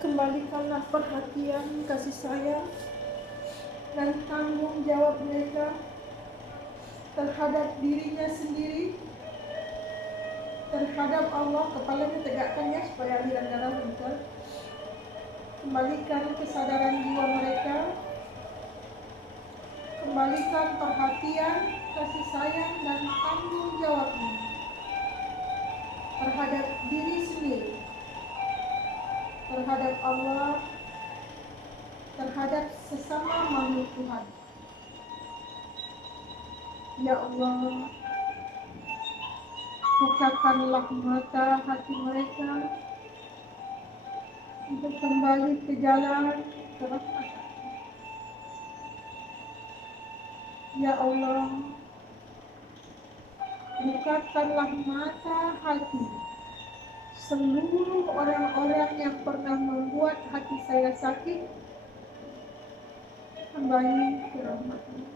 Kembalikanlah perhatian, kasih sayang, dan tanggung jawab mereka terhadap dirinya sendiri, terhadap Allah. Kepalanya tegakkan ya, supaya aliran darah lancar. Kembalikan kesadaran jiwa mereka, kembalikan perhatian, kasih sayang, dan tanggung jawabnya terhadap diri sendiri, terhadap Allah, terhadap sesama makhluk Tuhan. Ya Allah, bukakanlah mata hati mereka untuk kembali ke jalan kerahmatan. Ya Allah, bukakanlah mata hati seluruh orang-orang yang pernah membuat hati saya sakit kembali ke rahmat-Mu.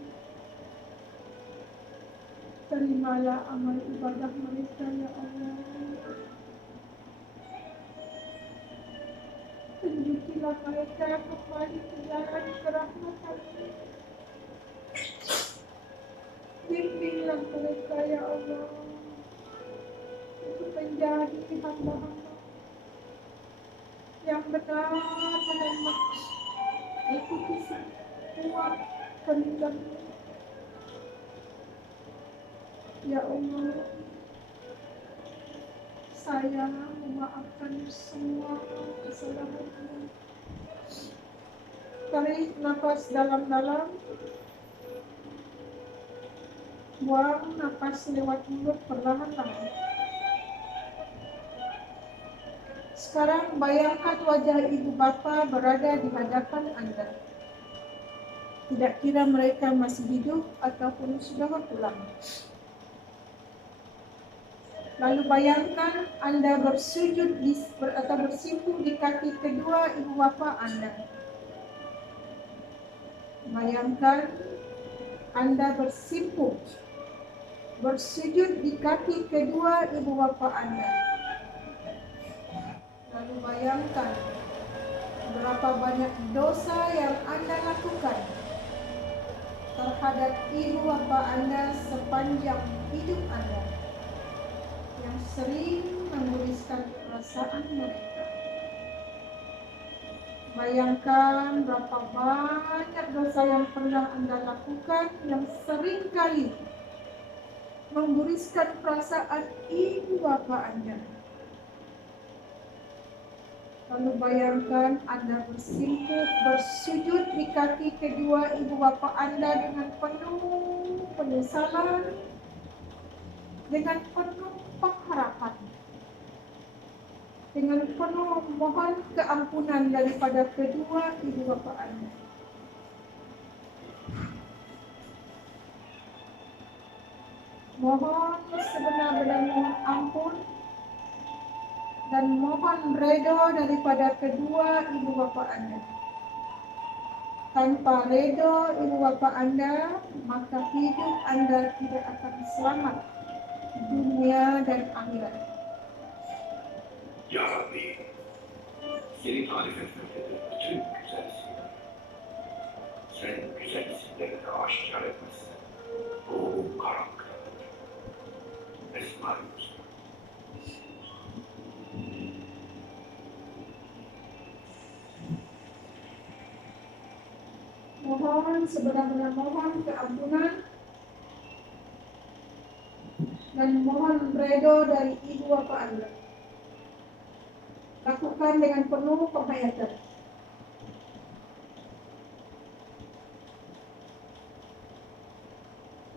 Terimalah amal ibadah mereka, ya Allah. Tunjukilah mereka kembali ke jalan kerahmatan-Mu. Bimbinglah mereka, ya Allah, untuk menjadi hamba-hamba yang benar-benar ikuti semua perintah-Mu. Ya Allah, saya memaafkan semua kesalahan. Tarik nafas dalam-dalam, buang nafas lewat mulut perlahan-lahan. Sekarang bayangkan wajah ibu bapa berada di hadapan Anda. Tidak kira mereka masih hidup ataupun sudah berpulang. Lalu bayangkan Anda bersujud atau bersimpuh di kaki kedua ibu bapa Anda. Bayangkan Anda bersujud di kaki kedua ibu bapa Anda. Lalu bayangkan berapa banyak dosa yang Anda lakukan terhadap ibu bapa Anda sepanjang hidup Anda, yang sering mengguriskan perasaan mereka. Bayangkan berapa banyak dosa yang pernah Anda lakukan yang sering kali mengguriskan perasaan ibu bapa Anda. Lalu bayangkan Anda bersujud di kaki kedua ibu bapa Anda dengan penuh penyesalan, dengan penuh pengharapan, dengan penuh mohon keampunan daripada kedua ibu bapa Anda. Mohon sebenar-benar mohon ampun dan mohon redha daripada kedua ibu bapa Anda. Tanpa redha ibu bapa Anda, maka hidup Anda tidak akan selamat dunia dan akhirat. Ya Rabbi, seni tarif etmektedir bütün güzelsin. Sen güzel isimlerini aşikar etmezsen, ruhum karanlıktadır. Esma-i Hüsna. Mohon sebenar-benar mohon keampunan dan mohon redha dari ibu bapa Anda. Lakukan dengan penuh penghayatan.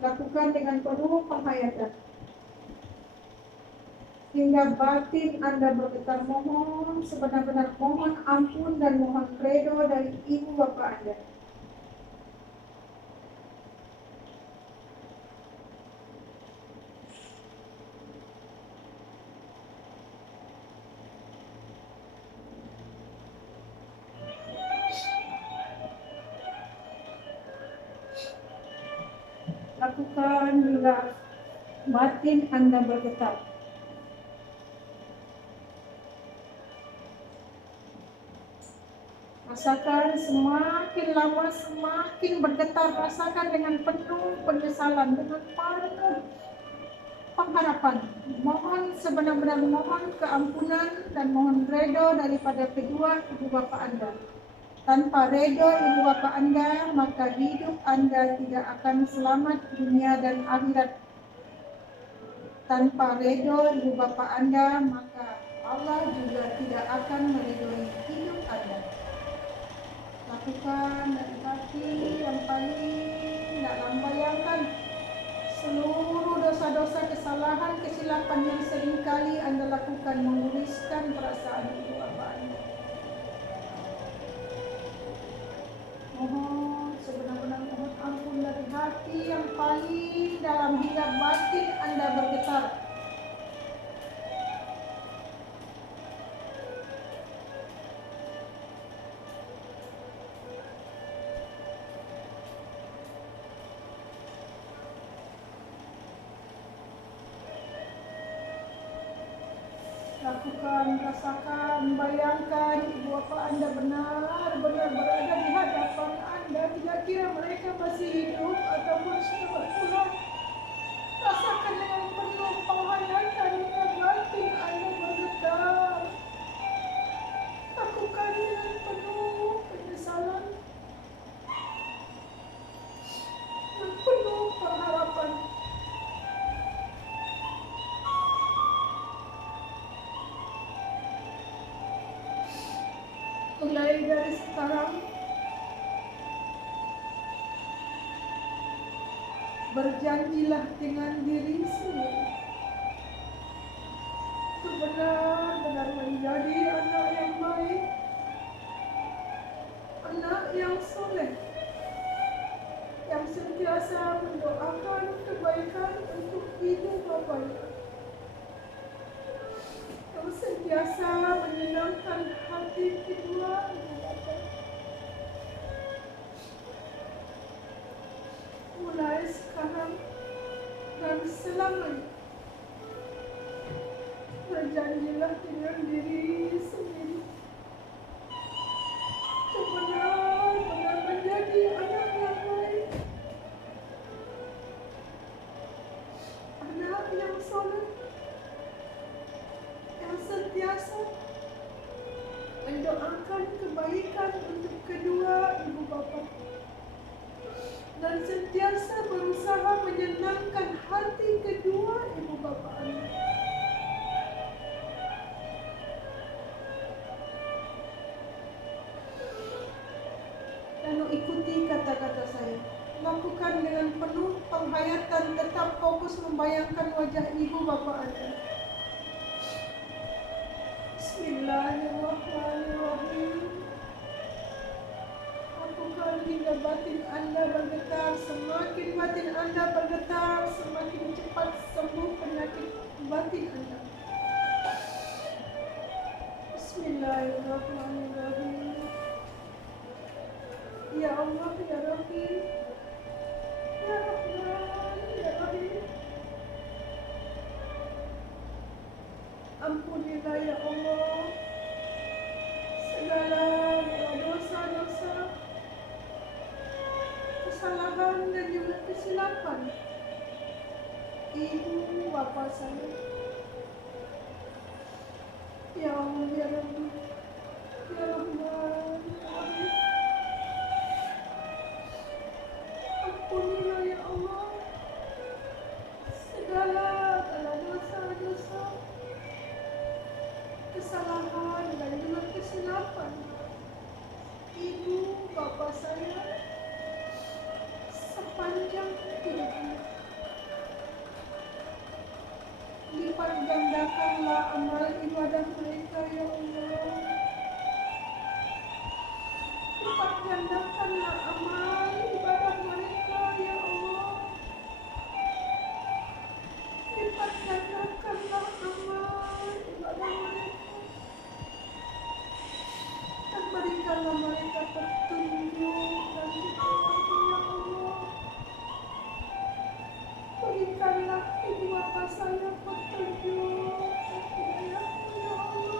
Lakukan dengan penuh penghayatan. Hingga batin Anda bergetar mohon, sebenar-benar mohon ampun dan mohon redha dari ibu bapa Anda. Lakukan hingga batin Anda bergetar. Rasakan semakin lama semakin bergetar, rasakan dengan penuh penyesalan, dengan penuh pengharapan. Mohon sebenar-benar mohon keampunan dan mohon redo daripada kedua ibu bapa Anda. Tanpa redo ibu bapa Anda, maka hidup Anda tidak akan selamat dunia dan akhirat. Tanpa redo ibu bapa Anda, maka Allah juga tidak akan meridhoi hidup Anda. Lakukan dari hati yang paling dalam, bayangkan seluruh dosa-dosa, kesalahan, kesilapan yang seringkali Anda lakukan menguriskan perasaan ibu bapa Anda. Mohon sebenar-benar mohon ampun dari hati yang paling dalam hingga batin Anda bergetar. Lakukan, rasakan, bayangkan ibu bapa Anda benar-benar berada di hadapan Anda. Tidak kira mereka masih hidup ataupun sudah berpulang. Rasakan dengan penuh penghayatan hingga batin Anda bergetar. Lakukan dengan penuh penyesalan dan penuh pengharapan. Mulai dari sekarang, berjanjilah dengan diri sendiri untuk benar-benar menjadi anak yang baik, anak yang soleh, yang sentiasa mendoakan kebaikan untuk ibu bapanya, yang sentiasa menyenangkan hati kedua ibu bapa. Mulai sekarang dan selamanya, berjanjilah dengan diri sendiri untuk benar-benar menjadi anak yang baik, anak yang soleh, yang sentiasa mendoakan kebaikan untuk kedua ibu bapa dan sentiasa berusaha menyenangkan hati kedua ibu bapa Anda. Lalu ikuti kata-kata saya. Lakukan dengan penuh penghayatan, tetap fokus membayangkan wajah ibu bapa Anda. Bismillahirrahmanirrahim. Lakukan hingga batin Anda bergetar. Semakin batin Anda bergetar, semakin cepat sembuh penyakit batin Anda. Bismillahirrahmanirrahim. Ya Allah, ya Rabbi, ya Rahman, ya Rahim. Ampunilah ya Allah segala dosa-dosa, kesalahan dan juga kesilapan ibu bapa saya. Ya Allah, ya Rabbi, ya Rahman, ya Rahim. Ampunilah ya Allah segala dosa-dosa, kesalahan dan juga kesilapan ibu bapa saya sepanjang hidupnya. Lipat gandakanlah amal ibadah mereka ya Allah. Lipat gandakanlah amal ibadah mereka ya Allah. Lipat gandakanlah amal ibadah mereka dan berikanlah mereka petunjuk dan hidayah ya Allah. Berikanlah ibu bapa saya petunjuk dan hidayah ya Allah.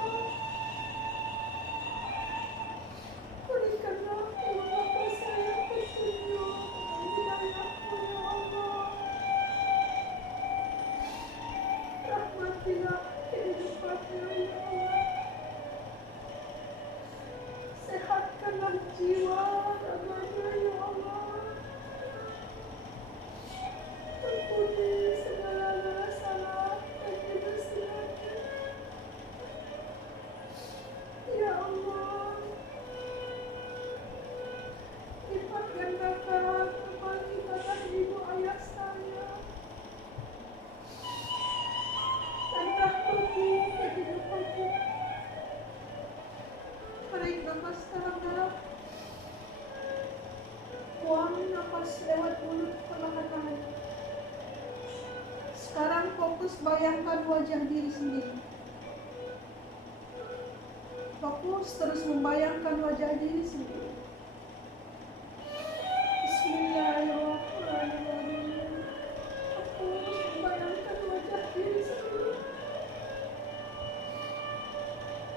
napas dalam-dalam. Buang napas lewat mulut perlahan-lahan. Sekarang fokus bayangkan wajah diri sendiri. Fokus terus membayangkan wajah diri sendiri. Bismillahirrahmanirrahim. Fokus membayangkan wajah diri sendiri.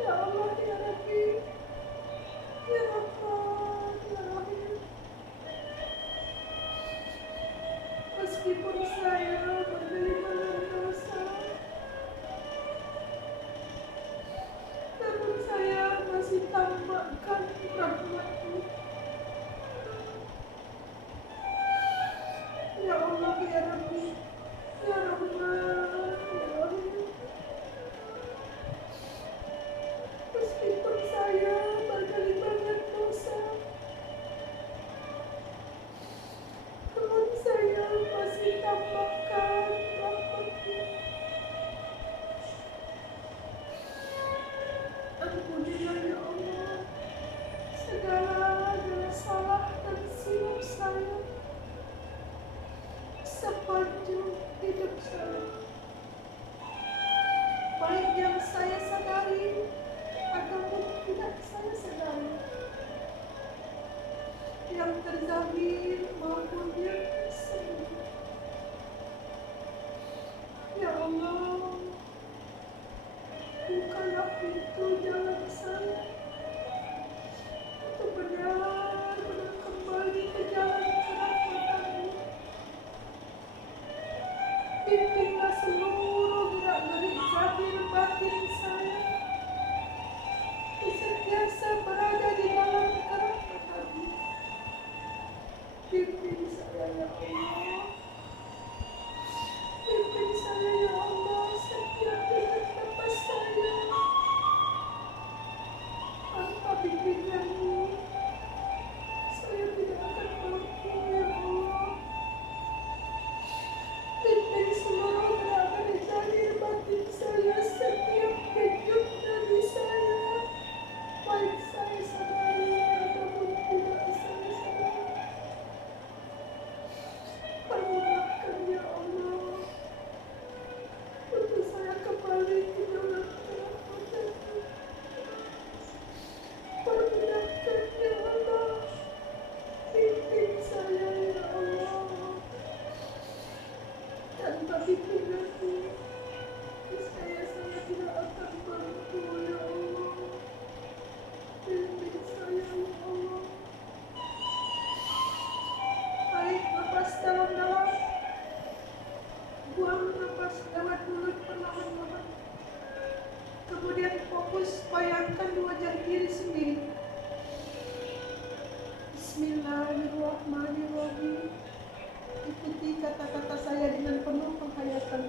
Ya Allah, ya Rabbi, ya Rahman, ya Rahim. Meskipun saya bergelimang dosa, namun saya masih tambahkan rahmat-Mu. Ya Allah, ya Rabbi, ya Rahman, ya Rahim. Meskipun saya bergelimang dosa, namun saya masih tambahkan rahmat-Mu. Ampunilah ya Allah segala salah dan silap saya sepanjang hidup saya, baik yang saya sadari ataupun tidak saya sadari, yang terzahir maupun yang tersembunyi. Ya Allah, bukalah pintu jalan saya untuk benar-benar kembali ke jalan kerahmatan-Mu. Pimpinlah seluruh gerak-gerik zahir batin saya sentiasa berada di dalam kerahmatan-Mu. Pimpin saya ya Allah, pimpin saya ya Allah setiap detik nafas saya. Tanpa bimbingan-Mu, saya tidak akan mampu ya Allah. Pimpin seluruh gerak-gerik zahir batin saya setiap detik nadi saya, baik saya sadari ataupun tidak saya sadari. Permudahkan ya Allah untuk saya kembali ke dalam kerahmatan-Mu. Permudahkan ya Allah, pimpin saya ya Allah. Tanpa bimbingan-Mu, saya tidak akan mampu ya Allah. Pimpin saya ya Allah. Tarik napas dalam-dalam, buang napas lewat mulut perlahan-lahan. Kemudian fokus bayangkan wajah diri sendiri. Bismillahirrahmanirrahim. Ikuti kata-kata saya dengan penuh penghayatan.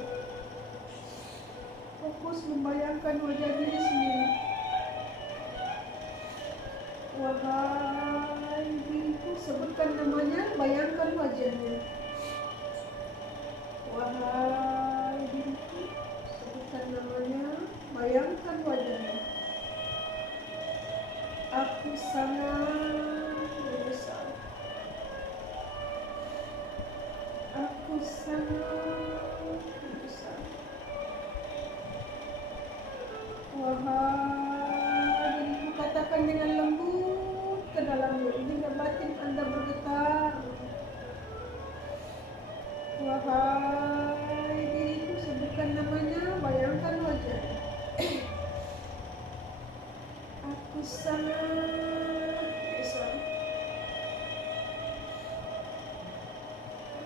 Fokus membayangkan wajah diri sendiri. Wahai diriku, sebutkan namanya, bayangkan wajahnya. Wahai diriku, sebutkan namanya, bayangkan wajahnya. Aku sangat menyesal. Aku sangat menyesal. Wahai diriku, katakan dengan lembut ke dalamnya hingga batin Anda bergetar. Wahai diriku, sebutkan namanya, bayangkan wajahnya. Aku sangat menyesal.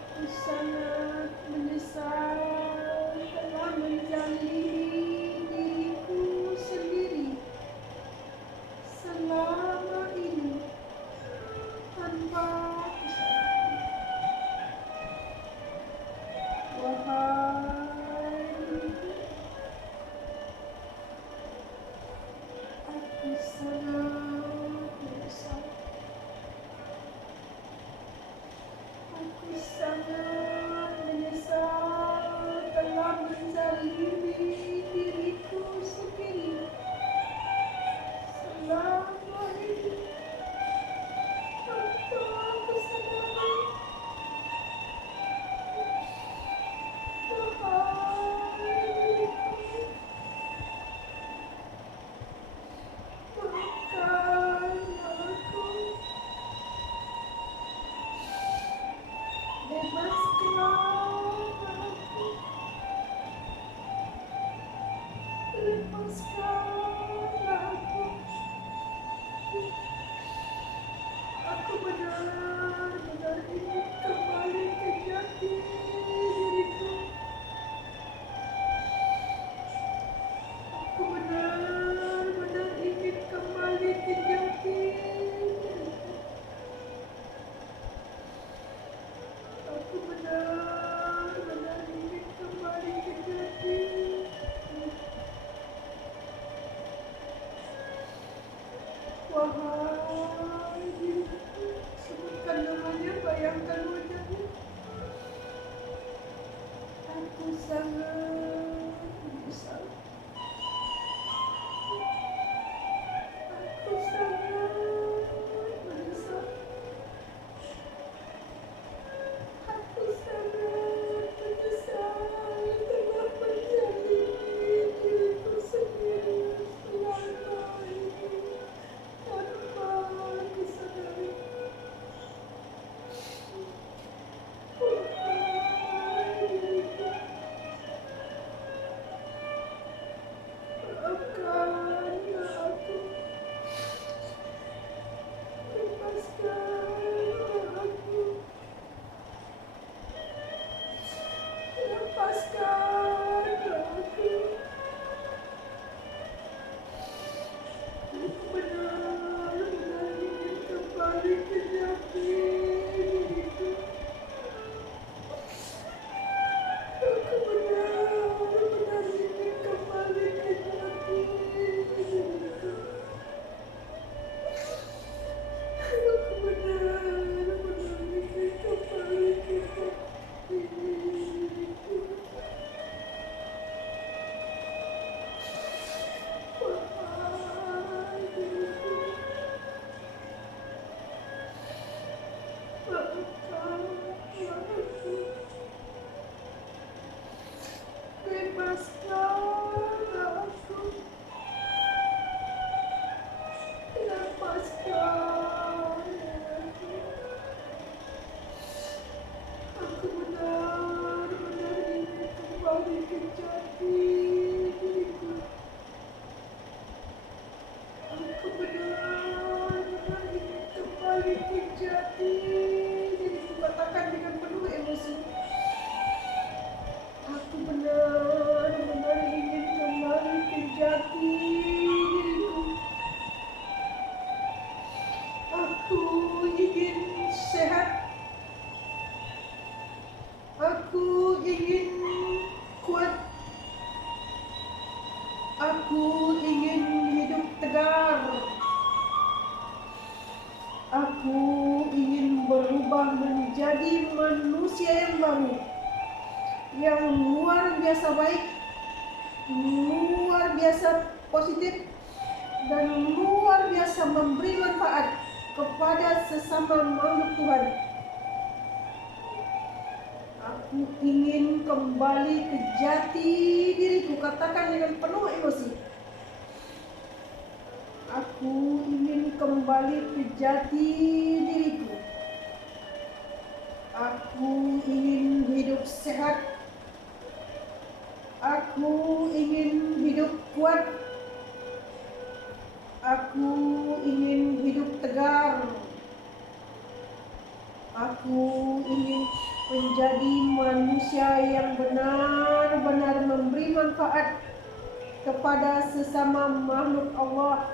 Aku sangat menyesal telah menzalimi diriku sendiri selama ini tanpa kesalahan. Wahai diriku, aku sangat menyesal. Aku sangat menyesal telah menzalimi diriku sendiri selama hidup. Wahai diriku, sebutkan namanya, bayangkan wajahnya. Aku sangat menyesal. Aku sangat menyesal. Aku sangat menyesal telah menjadi diriku sendiri selama ini tanpa aku sadari. Wahai diriku, maafkanlah aku, lepaskanlah aku, lepaskanlah aku. Aku benar-benar ingin kembali ke jati diriku. Aku benar-benar ingin kembali ke jati diriku. Aku benar-benar ingin kembali ke jati diriku. Wahai diriku, maafkanlah aku, bebaskanlah aku, lepaskanlah aku. Aku benar-benar ingin kembali ke jati diriku. Aku benar-benar ingin kembali ke jati diriku. Katakan dengan penuh emosi. Aku benar-benar ingin kembali ke jati diriku. Aku ingin sehat. Aku ingin kuat. Aku ingin hidup tegar. Aku ingin berubah menjadi manusia yang baru, yang luar biasa baik, luar biasa positif, dan luar biasa memberi manfaat kepada sesama makhluk Tuhan. Aku ingin kembali ke jati diriku. Katakan dengan penuh emosi. Aku ingin kembali ke jati diriku. Aku ingin hidup sehat. Aku ingin hidup kuat. Aku ingin hidup tegar. Aku ingin menjadi manusia yang benar-benar memberi manfaat kepada sesama makhluk Allah.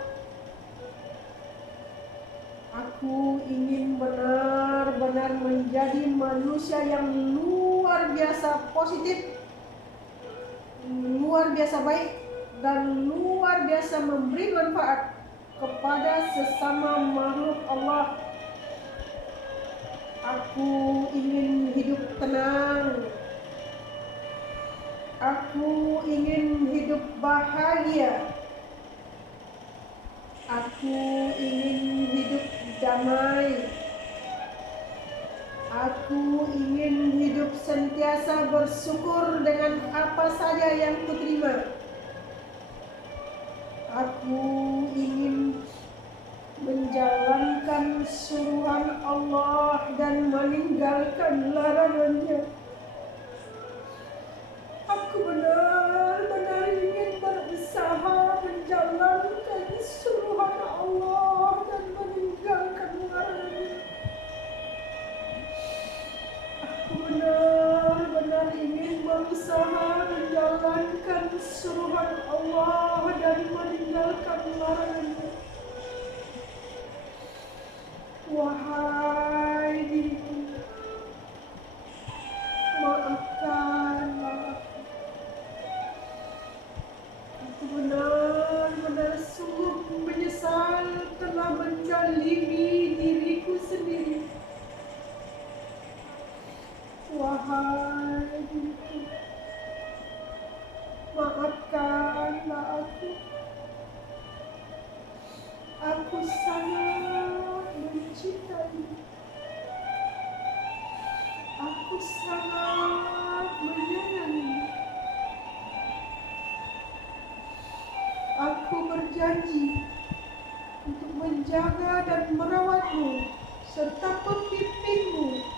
Aku ingin benar-benar menjadi manusia yang luar biasa positif, luar biasa baik, dan luar biasa memberi manfaat kepada sesama makhluk Allah. Aku ingin hidup tenang. Aku ingin hidup bahagia. Aku ingin hidup damai. Aku ingin hidup senantiasa bersyukur dengan apa saja yang kuterima. Aku ingin menjalankan suruhan Allah dan meninggalkan larangannya. Aku benar-benar ingin berusaha menjalankan suruhan Allah dan meninggalkan larangannya. Aku benar-benar ingin berusaha menjalankan suruhan Allah dan meninggalkan larangannya. Wahai diriku, Aku sangat mencintaimu. Aku sangat menyayangimu. Aku berjanji untuk menjaga dan merawatmu serta membimbingmu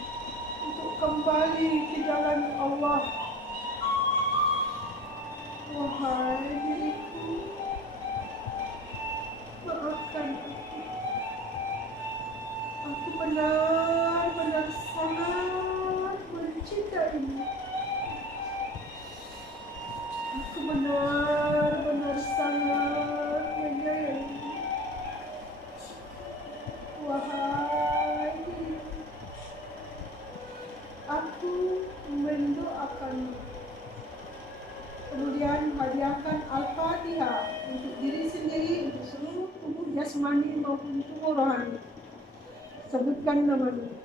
untuk kembali ke jalan Allah. Wahai diriku, maafkan aku. Aku benar-benar sangat mencintaimu. Aku benar-benar sangat menyayangimu. Wahai diriku, aku mendoakanmu. Kemudian hadiahkan Al-Fatihah untuk diri sendiri, untuk seluruh tubuh jasmani maupun tubuh rohani. Sebutkan namanya.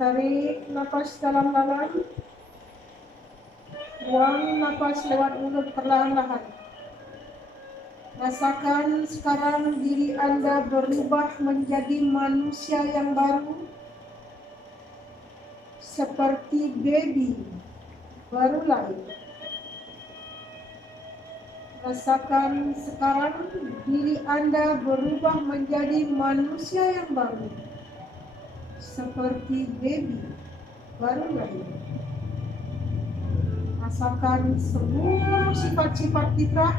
Tarik nafas dalam-dalam, buang nafas lewat mulut perlahan-lahan. Rasakan sekarang diri Anda berubah menjadi manusia yang baru, seperti baby baru lahir. Rasakan sekarang diri Anda berubah menjadi manusia yang baru, seperti baby baru lahir. Rasakan seluruh sifat-sifat fitrah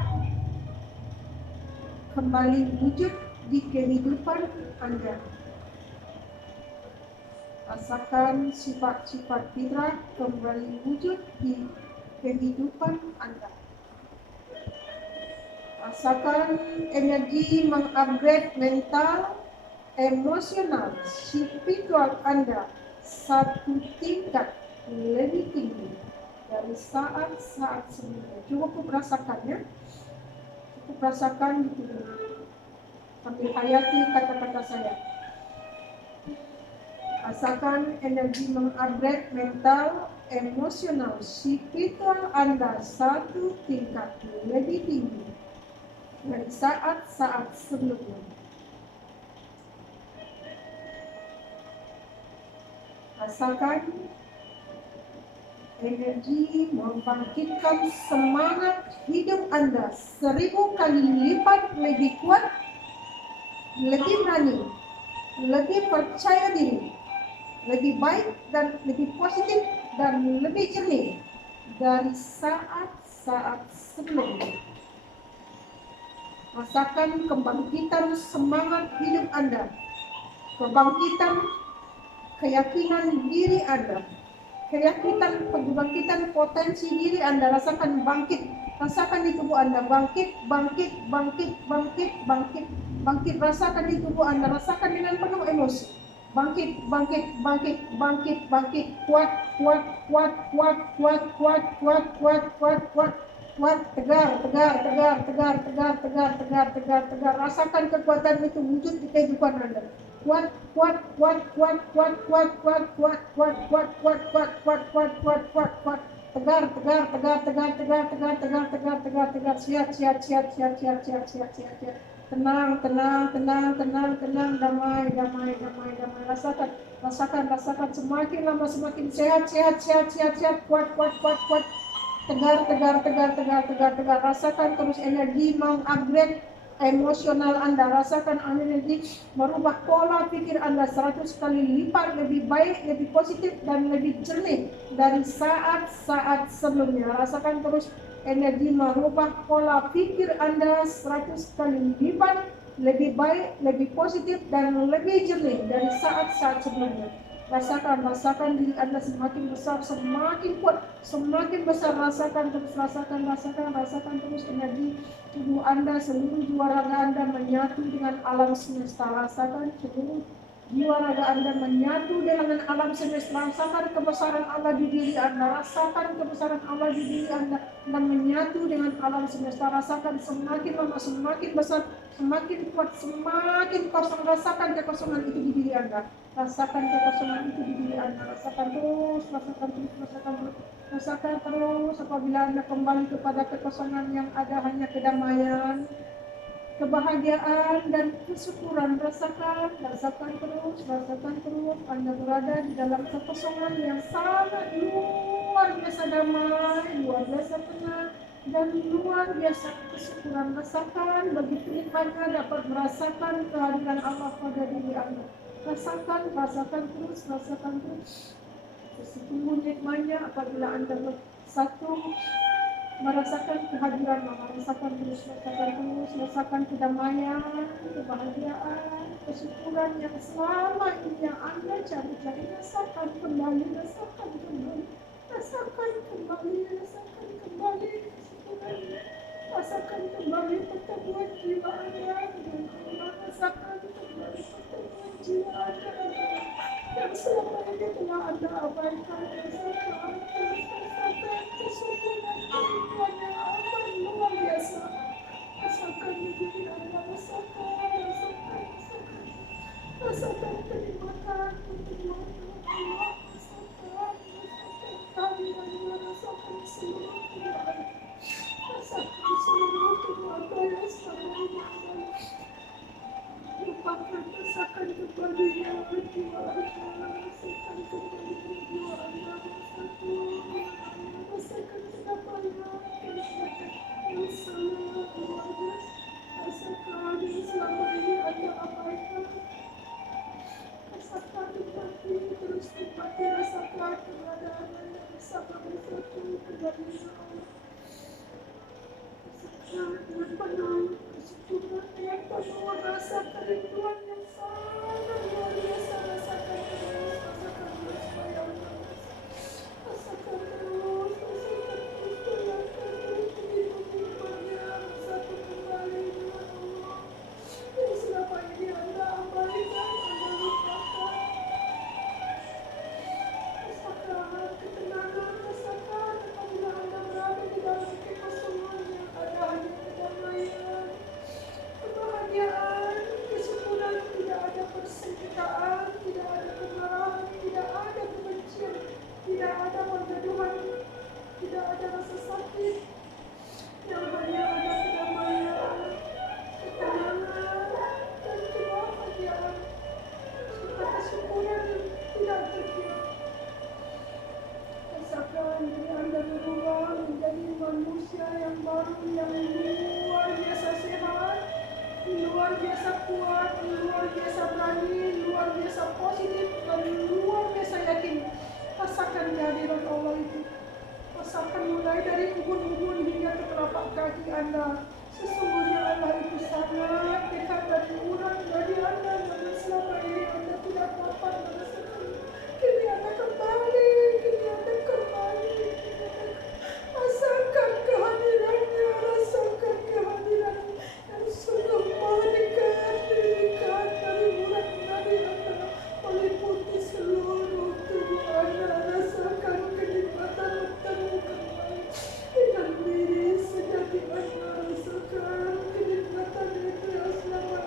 kembali wujud di kehidupan Anda. Rasakan sifat-sifat fitrah kembali wujud di kehidupan Anda. Rasakan energi mengupgrade mental, emosional, spiritual Anda satu tingkat lebih tinggi dari saat-saat sebelumnya. Cukup rasakannya, cukup rasakan di tubuh. Sambil hayati kata-kata saya. Rasakan energi mengupgrade mental, emosional, spiritual Anda satu tingkat lebih tinggi dari saat-saat sebelumnya. Rasakan energi membangkitkan semangat hidup Anda 1000 kali lipat lebih kuat, lebih berani, lebih percaya diri, lebih baik dan lebih positif dan lebih jernih dari saat-saat sebelumnya. Rasakan kebangkitan semangat hidup Anda, kebangkitan keyakinan diri Anda, kebangkitan potensi diri Anda. Rasakan bangkit, rasakan di tubuh Anda, bangkit, bangkit, bangkit, bangkit, bangkit, bangkit. Rasakan di tubuh Anda, rasakan dengan penuh emosi. Bangkit, bangkit, bangkit, bangkit, bangkit, kuat, kuat, kuat, kuat, kuat, kuat, kuat, kuat, kuat, kuat, kuat, tegar, tegar, tegar, tegar, tegar, tegar, tegar, tegar, tegar. Rasakan kekuatan itu wujud di kehidupan Anda. Kuat, kuat, kuat, kuat, kuat, kuat, kuat, kuat, kuat, kuat, kuat, kuat, kuat, kuat, kuat, kuat, kuat, tegar, tegar, tegar, tegar, tegar, tegar, tegar, tegar, tegar, tegar, siap, siap, siap, siap, siap, siap, siap, siap, siap. Tenang, tenang, tenang, tenang, tenang, damai, damai, damai, damai. Rasakan, rasakan, rasakan. Semakin lama semakin sehat, sehat, sehat, sehat, sehat. Kuat, kuat, kuat, kuat. Tegar, tegar, tegar, tegar, tegar, tegar. Rasakan terus energi mengupgrade emosional Anda. Rasakan energi merubah pola pikir Anda 100 kali lipat lebih baik, lebih positif, dan lebih jernih dari saat-saat sebelumnya. Rasakan terus energi merubah pola pikir Anda 100 kali lipat lebih baik, lebih positif, dan lebih jernih dari saat-saat sebelumnya. Rasakan diri Anda semakin besar, semakin kuat, semakin besar. Rasakan terus, rasakan terus energi tubuh Anda, seluruh jiwa raga Anda menyatu dengan alam semesta. Rasakan seluruh jiwa raga Anda menyatu dengan alam semesta. Rasakan kebesaran Allah di diri Anda. Rasakan kebesaran Allah di diri Anda dan menyatu dengan alam semesta. Rasakan semakin lama semakin besar, semakin kuat, semakin kosong. Rasakan kekosongan itu di diri Anda. Rasakan kekosongan itu di diri Anda. Rasakan terus. Rasakan terus. Apabila Anda kembali kepada kekosongan yang ada hanya kedamaian, kebahagiaan dan kesyukuran. Rasakan terus. Anda berada di dalam kekosongan yang sangat luar biasa damai, luar biasa tenang, dan luar biasa kesyukuran. Rasakan begitu nikmatnya dapat merasakan kehadiran Allah pada diri Anda. Rasakan terus. Sesungguhnya nikmatnya apabila Anda bersatu merasakan kehadiran Allah. Rasakan terus, rasakan kedamaian, kebahagiaan, kesyukuran yang selama ini yang Anda cari-cari. Rasakan kembali kesyukuran. Rasakan kembali pertemuan jiwa Anda dengan Allah. Rasakan kembali pertemuan jiwa Anda yang selama ini telah Anda abaikan. Rasakan kesyukuran Tuhan yang amat luar biasa. Rasakan di diri Anda. Rasakan kenikmatan Allah. Rasakan kehadirannya. Rasakan seluruh Tuhan. Rasakan seluruh Tuhan yang selama ini Anda lupakan. Rasakan kembalinya jiwa Anda. Rasakan kembalinya jiwa Anda. Rasakan kedamaian yang sangat luar biasa. Rasakan yang selama ini Anda abaikan. Rasakan nikmati, terus nikmati. Rasakan keberadaan Anda bersama bersatu kembali Allah. Rasakan dengan penuh kesyukuran, dengan penuh rasa kerinduan yang sangat luar biasa. Rasakan terus supaya Anda rasakan terus kehidupannya bersatu kembali dengan Allah. Yang selama ini Anda abaikan, Anda lupakan. Rasakan ketenangan, rasakan apabila Anda berada di dalam kekosongan yang ada hanya kedamaian, kebahagiaan, kesyukuran. Tidak ada persengketaan, tidak ada kemarahan, tidak ada kebencian, tidak ada pergaduhan, tidak ada rasa sakit, yang hanya ada kedamaian, ketenangan, dan kebahagiaan serta kesyukuran yang tidak terkira. Rasakan diri Anda berubah menjadi manusia yang baru, yang luar biasa sehat, luar biasa kuat, luar biasa berani, luar biasa positif, dan luar biasa yakin. Rasakan kehadiran Allah itu. Rasakan mulai dari ubun-ubun hingga ke telapak kaki Anda. Sesungguhnya Allah itu sangat dekat dan murah dari Anda, namun selama ini Anda tidak dapat merasakan. Kini Anda kembali. Rasakan kehadirannya yang sungguh dekat dari bulan dari Anda, meliputi seluruh tubuh Anda. Rasakan kenikmatan bertemu kembali dengan diri sejati Anda. Rasakan kenikmatan itu yang selama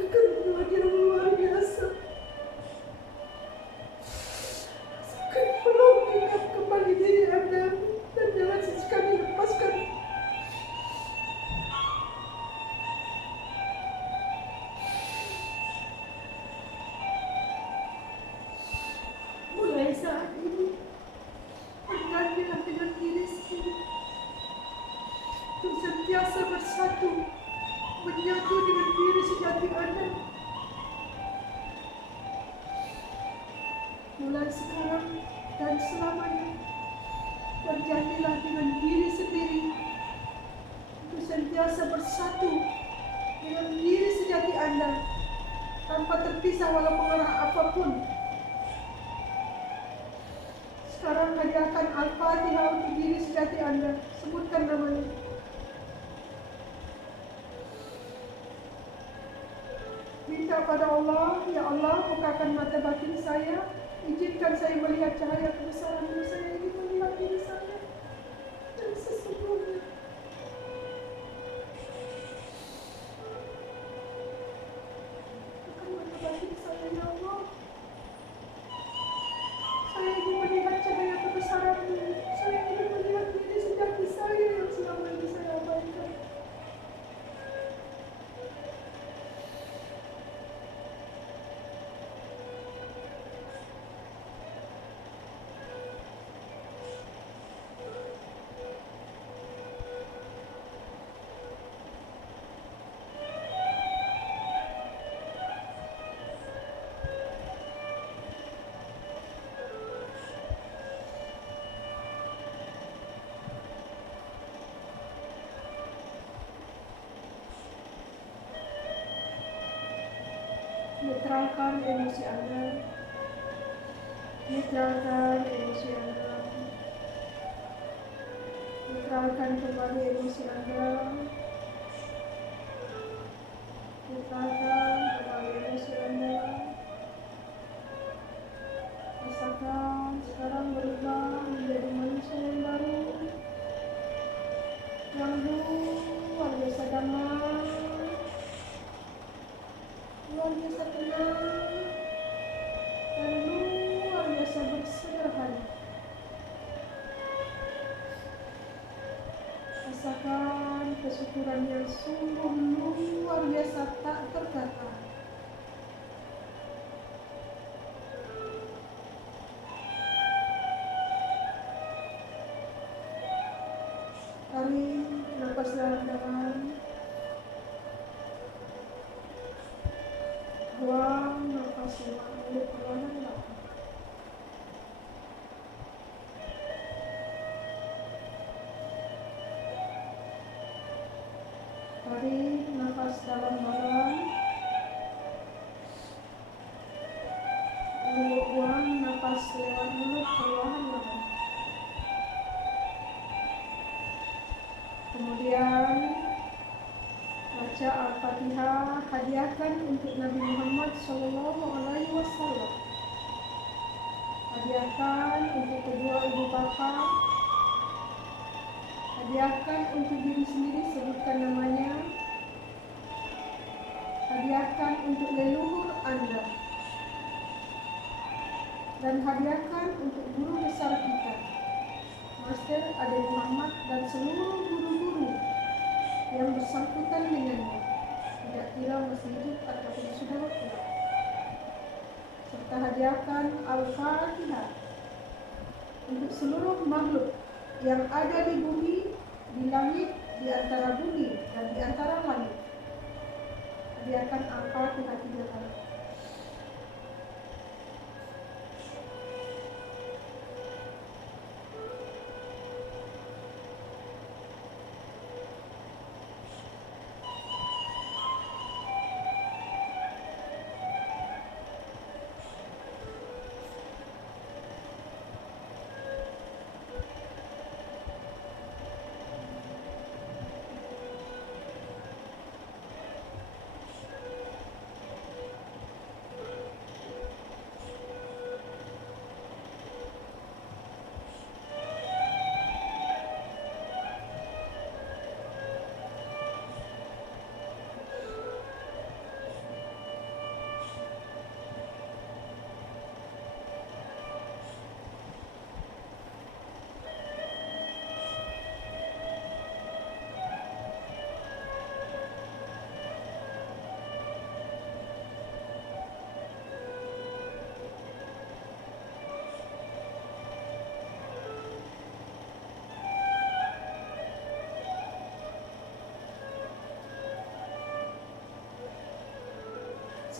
Rasakan karunia yang luar biasa. Rasakan peluk ingat kembali diri Anda dan jangan sesekali lepaskan. Mulai saat ini, bergantilah dengan diri sendiri untuk sentiasa bersatu, menyatu dengan diri sejati Anda. Mulai sekarang dan selamanya, berjanjilah dengan diri sendiri untuk sentiasa bersatu dengan diri sejati Anda tanpa terpisah walaupun arah apapun. Sekarang hadiahkan Al-Fatihah untuk diri sejati Anda. Sebutkan namanya. Minta pada Allah, ya Allah, bukakan mata batin saya. Izinkan saya melihat cahaya kebesaran saya. Ingin melihat diri saya dan sesungguhnya. Bukan mata batin saya, ya Allah. Saya ingin melihat cahaya kebesaran-Mu. Saya ingin melihat diri sejati saya yang selama ini saya abaikan. Netralkan emosi Anda. Netralkan emosi Anda. Netralkan kembali emosi Anda. Netralkan kembali emosi Anda. Rasakan sekarang berubah menjadi manusia yang baru, yang luar biasa damai, luar biasa tenang, dan luar biasa bersederhana. Rasakan kesyukuran yang sungguh luar biasa tak terkata. Tarik napas dalam-dalam. Buang napas lewat mulut perlahan-lahan. Tarik napas dalam-dalam. Buang napas lewat mulut perlahan-lahan. Kemudian baca Al-Fatihah, hadiahkan untuk Nabi Muhammad SAW. Hadiahkan untuk kedua ibu bapa. Hadiahkan untuk diri sendiri, sebutkan namanya. Hadiahkan untuk leluhur Anda. Dan hadiahkan untuk guru besar kita, Master Ade Muhammad, dan seluruh guru-guru yang bersangkutan dengannya, tidak kira masih hidup ataupun sudah wafat. Serta hadiahkan Al-Fatihah untuk seluruh makhluk yang ada di bumi, di langit, di antara bumi dan di antara langit. Hadiahkan Al-Fatihah 3 kali.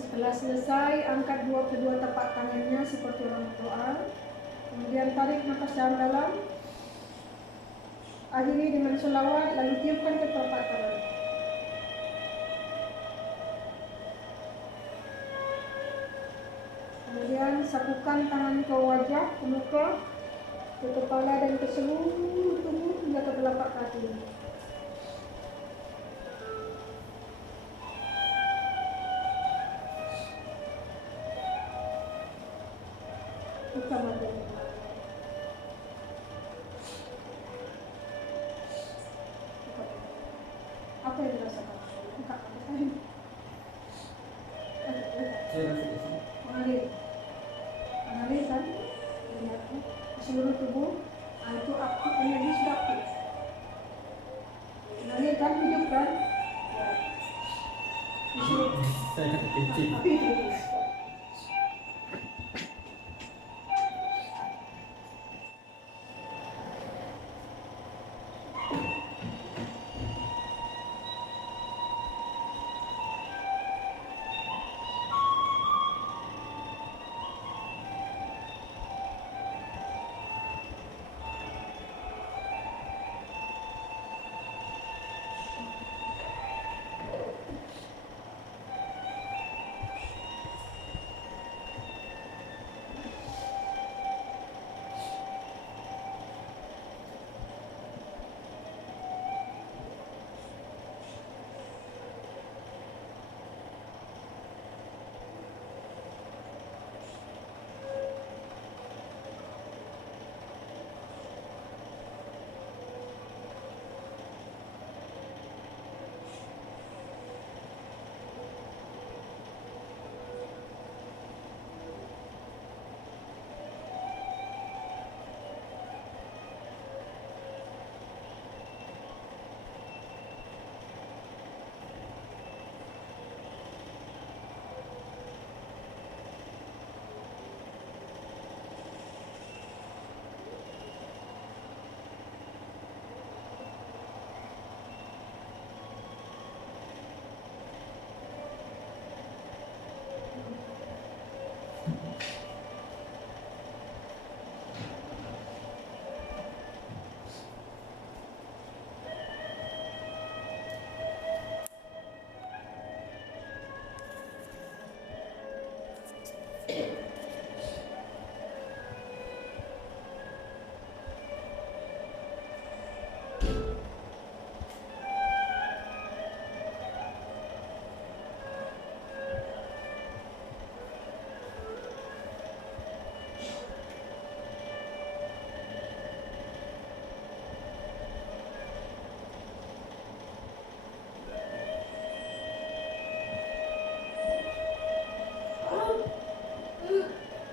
Setelah selesai, angkat kedua tapak tangannya seperti orang berdoa. Kemudian tarik nafas dalam. Akhiri dengan selawat, lalu tiupkan ke telapak tangan. Kemudian sapukan tangan ke wajah, ke muka, ke kepala dan ke seluruh tubuh hingga ke telapak kaki. Buka mata. Apa yang dirasakan? Buka mata. Mengalir. Mengalir kan? Lihat di seluruh tubuh. Itu aktif, energi sudah aktif. Mengalir kan, hidup kan? Di seluruh. Saya kecil. Tapi itu.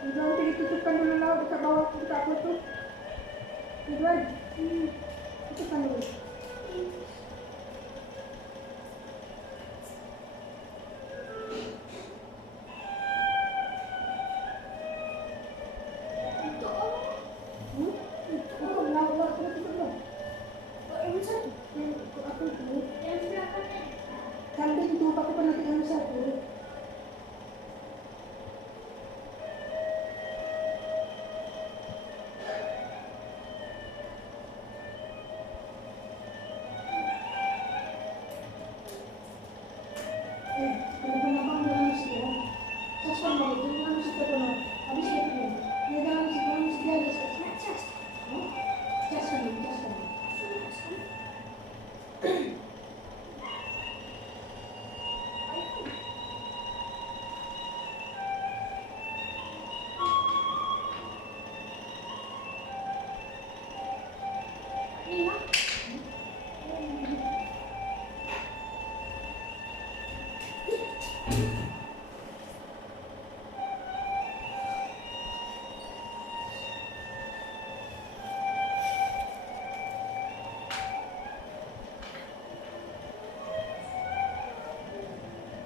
Nanti ditutupkan dulu lah dekat bawah, dekat apa tu? Tujuan. Tutupkan dulu. Kambing tu aku pernah tinggal satu.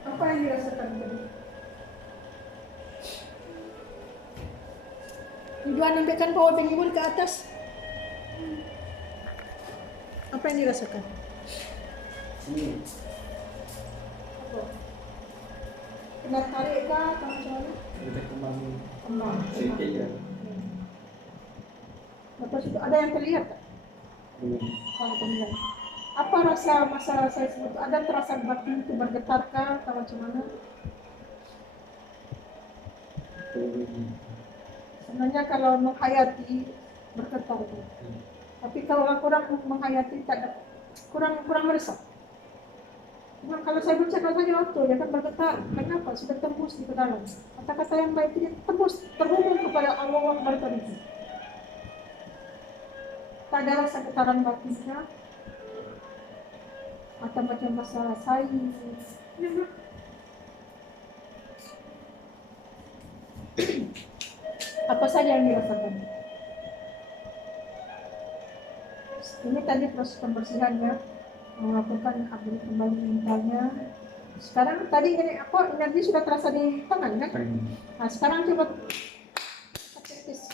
Apa yang dirasakan tadi? Tujuan nampakkan power bank ibu ke atas. Apa yang dirasakan? Sini. Apa? Lihat tarik kah atau macam mana? Kita kembang Kembang. sedikit ya. Lepas itu ada yang terlihat tak? Kalau terlihat. Apa rasa masalah saya sebut? Ada terasa batin itu bergetar kah atau macam mana? Sebenarnya kalau menghayati bergetar. Tapi kalau kurang menghayati tak ada, kurang meresap. Cuma kalau saya baca katanya waktu dia akan bergetar. Kenapa? Sudah tembus di dalam. Kata-kata yang baik itu tembus terhubung kepada Allah Akbar tadi. Tak ada rasa getaran batinnya atau macam bahasa sains. Apa saja yang dirasakan? Ini tadi proses pembersihannya, melakukan upgrade kembali mentalnya. Sekarang tadi ini apa energi sudah terasa di tangan kan? Nah sekarang coba praktis.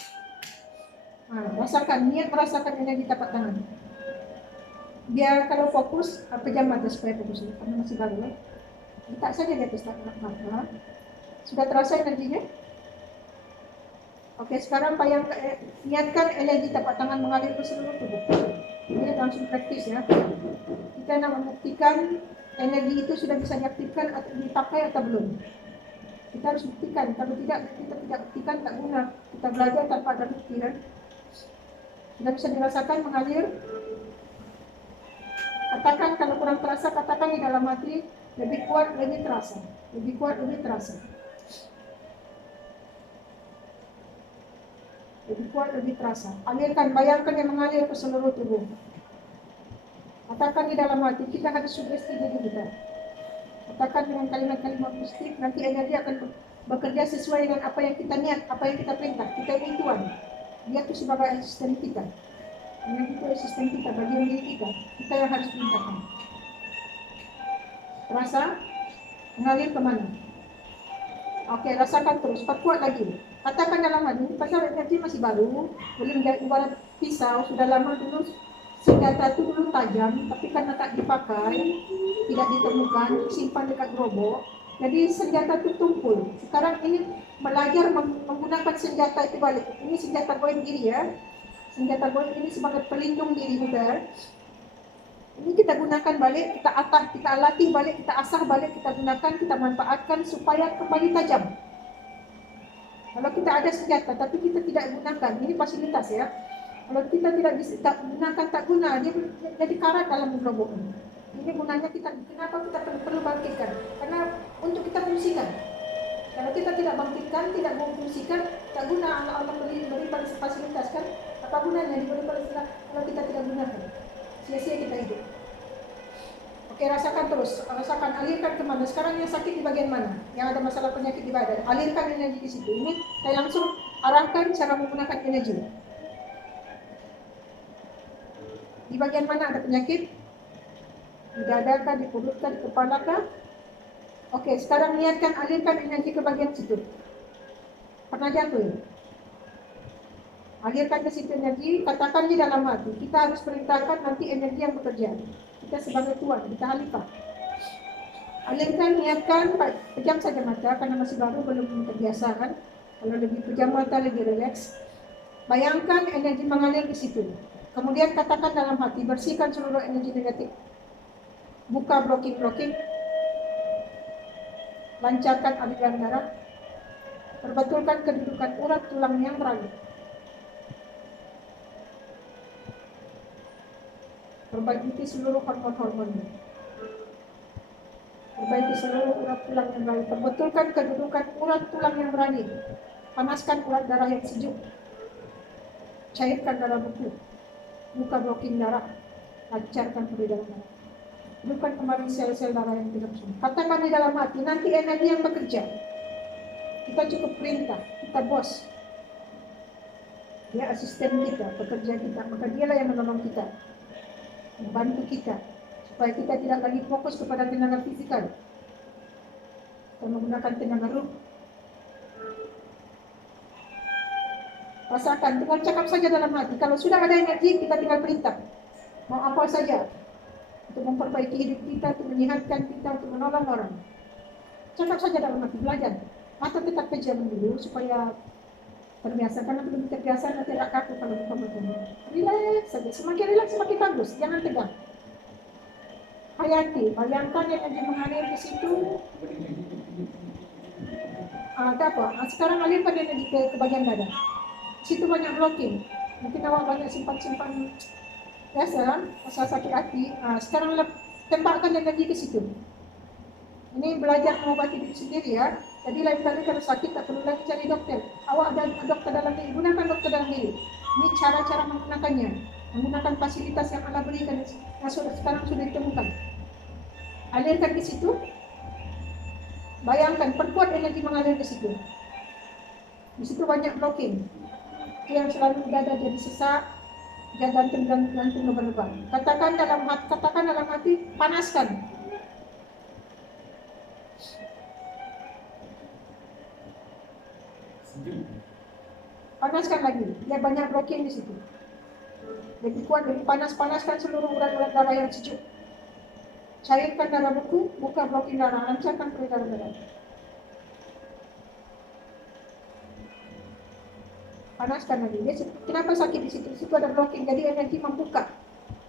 Nah, rasakan, niat merasakan energi tapak tangan. Biar kalau fokus, pejam mata supaya fokus karena masih baru ya. Letak saja di atas mata. Sudah terasa energinya? Oke, sekarang niatkan energi tapak tangan mengalir ke seluruh tubuh. Ini langsung praktis ya. Kita nak membuktikan energi itu sudah bisa diaktifkan atau dipakai atau belum. Kita harus buktikan. Kalau tidak, kita tidak buktikan tak guna. Kita belajar tanpa ada bukti kan. Sudah bisa dirasakan mengalir. Katakan kalau kurang terasa, katakan di dalam hati lebih kuat, lebih terasa. Lebih kuat, lebih terasa. Lebih kuat, lebih terasa. Alirkan, bayangkan yang mengalir ke seluruh tubuh. Katakan di dalam hati, kita harus sugesti diri kita. Katakan dengan kalimat-kalimat positif, nanti energi akan bekerja sesuai dengan apa yang kita niat, apa yang kita perintah. Kita ini Tuhan. Dia itu sebagai asisten kita. Energi itu asisten kita, bagian diri kita. Kita yang harus perintahkan. Terasa? Mengalir kemana? Oke, rasakan terus, perkuat lagi. Katakan dalam hati, pasal energi masih baru, belum ibarat pisau, sudah lama dulu senjata itu dulu tajam, tapi karena tak dipakai, tidak ditemukan, simpan dekat gerobok, jadi senjata itu tumpul. Sekarang ini belajar menggunakan senjata itu balik. Ini senjata goyang diri ya. Senjata goyang ini sebagai pelindung diri kita. Ini kita gunakan balik, kita latih balik, kita asah balik, kita gunakan, kita manfaatkan supaya kembali tajam. Kalau kita ada senjata tapi kita tidak gunakan, ini fasilitas ya. Kalau kita tidak bisa gunakan, tak guna, dia jadi karat dalam gerobok. Ini gunanya kenapa kita perlu bangkitkan? Karena untuk kita fungsikan. Kalau kita tidak bangkitkan, tidak mau fungsikan, tak guna. Allah beri fasilitas kan? Apa gunanya diberi fasilitas kalau kita tidak gunakan? Sia-sia kita hidup. Oke, rasakan terus, rasakan, alirkan kemana. Sekarang yang sakit di bagian mana? Yang ada masalah penyakit di badan, alirkan energi di situ. Ini saya langsung arahkan cara menggunakan energi. Di bagian mana ada penyakit? Di dada kah, di perut kah, di kepala kah? Oke, sekarang niatkan alirkan energi ke bagian situ. Pernah jatuh ya? Alirkan ke situ energi, katakan di dalam hati. Kita harus perintahkan nanti energi yang bekerja. Kita sebagai Tuhan, kita khalifah. Alirkan, niatkan, pejam saja mata karena masih baru, belum terbiasa kan. Kalau lebih pejam mata, lebih rileks. Bayangkan energi mengalir di situ. Kemudian katakan dalam hati, bersihkan seluruh energi negatif. Buka blocking. Lancarkan aliran darah. Perbetulkan kedudukan urat tulang yang beralih. Perbaiki seluruh hormon-hormonnya. Perbaiki seluruh urat tulang yang beralih. Perbetulkan kedudukan urat tulang yang beralih. Panaskan urat darah yang sejuk. Cairkan darah beku. Buka blocking darah. Lancarkan peredaran darah. Hidupkan kembali sel-sel darah yang tidak bersama. Katakan di dalam hati, nanti energi yang bekerja. Kita cukup perintah, kita bos. Dia asisten kita, pekerja kita. Maka dialah yang menolong kita. Membantu kita supaya kita tidak lagi fokus kepada tenaga fisikal, kita menggunakan tenaga ruh. Rasakan, tinggal cakap saja dalam hati. Kalau sudah ada energi, kita tinggal perintah mau apa saja untuk memperbaiki hidup kita, untuk menyehatkan kita, untuk menolong orang. cakap saja dalam hati, belajar. Atau tetap pejam dulu supaya terbiasa, karena belum terbiasa nanti agak kaku kalau buka matanya. Relax saja, semakin relax semakin bagus, jangan tegang. Hayati, bayangkan energi mengalir ke situ. Sekarang alirkan energi ke bagian dada. Situ banyak blocking. Mungkin awak banyak simpan-simpan biasa kan, rasa sakit hati. Sekarang tembakkan energi ke situ. Ini belajar mengobati diri sendiri ya. Jadi lain kali kalau sakit tak perlu lagi cari dokter. Awak ada dokter dalam diri, gunakan dokter dalam diri. Ini cara-cara menggunakannya. Menggunakan fasilitas yang Allah berikan yang sekarang sudah ditemukan. Alirkan ke situ. Bayangkan, perkuat energi mengalir ke situ. Di situ banyak blocking. Itu yang selalu dada jadi sesak, jantung lebar-lebar. Katakan dalam hati, panaskan. Panaskan lagi, lihat banyak blocking di situ. Lebih kuat, lebih panaskan seluruh urat-urat darah yang sejuk. Cairkan darah beku, buka blocking darah, lancarkan peredaran darah. Panaskan lagi. Kenapa sakit di situ? Di situ ada blocking, jadi energi membuka.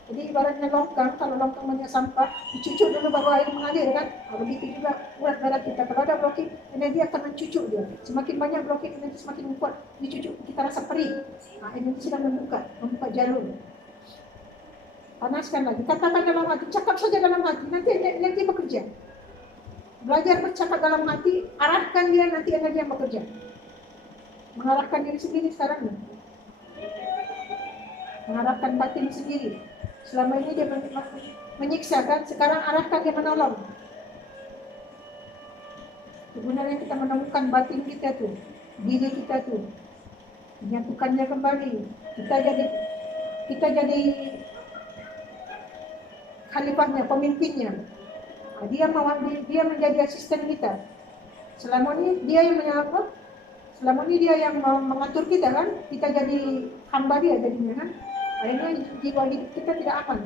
Jadi ibaratnya longkang, kalau longkang banyak sampah, dicucuk dulu baru air mengalir kan? Begitu juga urat darah kita. Kalau ada blocking, energi akan mencucuk dia. Semakin banyak blocking, energi semakin kuat. Dicucuk, kita rasa perih. Energi sedang membuka jalur. Panaskan lagi. Katakan dalam hati, cakap saja dalam hati. Nanti energi bekerja. Belajar bercakap dalam hati, arahkan dia, nanti energi yang bekerja. Mengarahkan diri sendiri sekarang. Mengarahkan batin sendiri. Selama ini dia menyiksa kan, sekarang arahkan dia menolong. Sebenarnya kita menemukan batin kita tuh, diri kita tuh, menyatukannya kembali. Kita jadi khalifahnya, pemimpinnya. Dia menjadi asisten kita. Selama ini dia yang mengatur kita kan, kita jadi hamba dia jadinya kan. Akhirnya jiwa hidup kita tidak aman.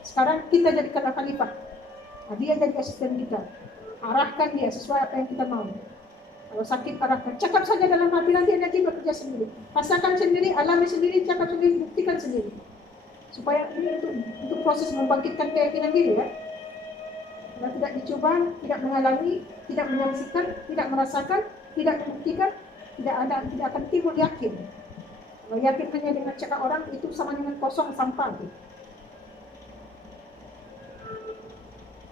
Sekarang kita jadi khalifah. Dia jadi asisten kita. Arahkan dia sesuai apa yang kita mau. Kalau sakit arahkan. Cakap saja dalam hati, nanti energi bekerja sendiri. Rasakan sendiri, alami sendiri, cakap sendiri, buktikan sendiri. Supaya ini untuk proses membangkitkan keyakinan diri ya. Kalau tidak dicoba, tidak mengalami, tidak menyaksikan, tidak merasakan, tidak membuktikan, tidak akan timbul yakin. Kalau yakin hanya dengan cakap orang, itu sama dengan kosong sampah.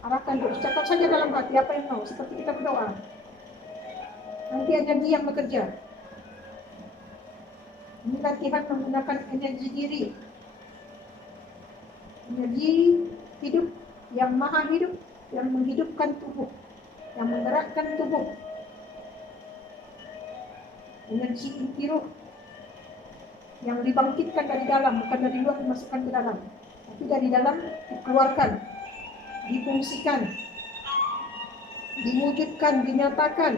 Arahkan terus, cakap saja dalam hati apa yang mau, seperti kita berdoa. Nanti energi yang bekerja. Ini latihan menggunakan energi diri. Energi hidup yang maha hidup, yang menghidupkan tubuh, yang menggerakkan tubuh. Energi inti ruh yang dibangkitkan dari dalam, bukan dari luar dimasukkan ke dalam, tapi dari dalam dikeluarkan, difungsikan, diwujudkan, dinyatakan.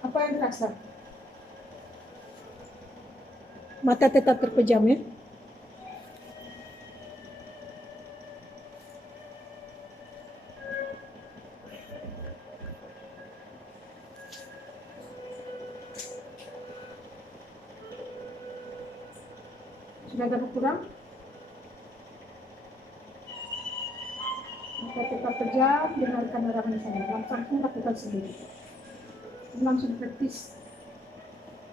Apa yang terasa? Mata tetap terpejam ya. Sudah ada berkurang? Mata tetap terpejam, dengarkan arahan saya. Langsung lakukan sendiri. Langsung praktis.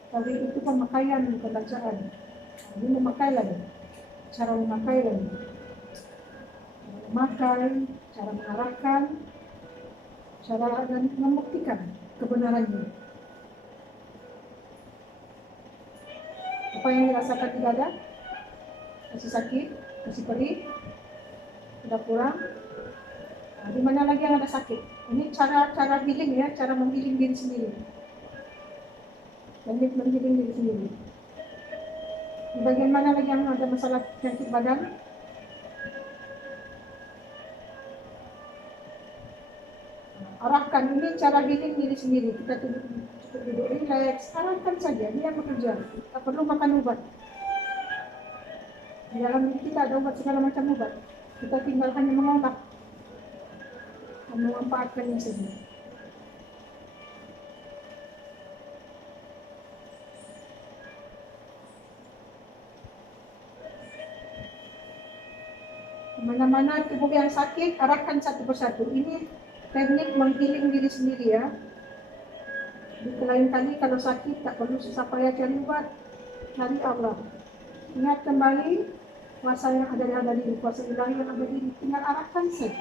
Tapi itu pemakaian bukan bacaan. Ini memakai lagi. Cara memakai lagi. Memakai, cara mengarahkan, cara dan membuktikan kebenarannya. apa yang dirasakan di dada? Masih sakit? Masih perih? Sudah kurang? Nah, di mana lagi yang ada sakit? Ini cara healing ya, cara menghealing diri sendiri. Teknik menghealing diri sendiri. Di bagian mana lagi yang ada masalah sakit badan? Arahkan, ini cara healing diri sendiri. Kita cukup duduk relax, arahkan saja, dia bekerja. Tak perlu makan obat. Di dalam diri kita ada obat, segala macam obat. Kita tinggal hanya mengolah dan memanfaatkannya saja. Mana-mana tubuh yang sakit, arahkan satu persatu. Ini teknik menghealing diri sendiri ya. Di lain kali kalau sakit tak perlu susah payah cari obat, cari Allah. Ingat kembali kuasa yang ada di diri, kuasa ilahi yang ada di diri, tinggal arahkan saja.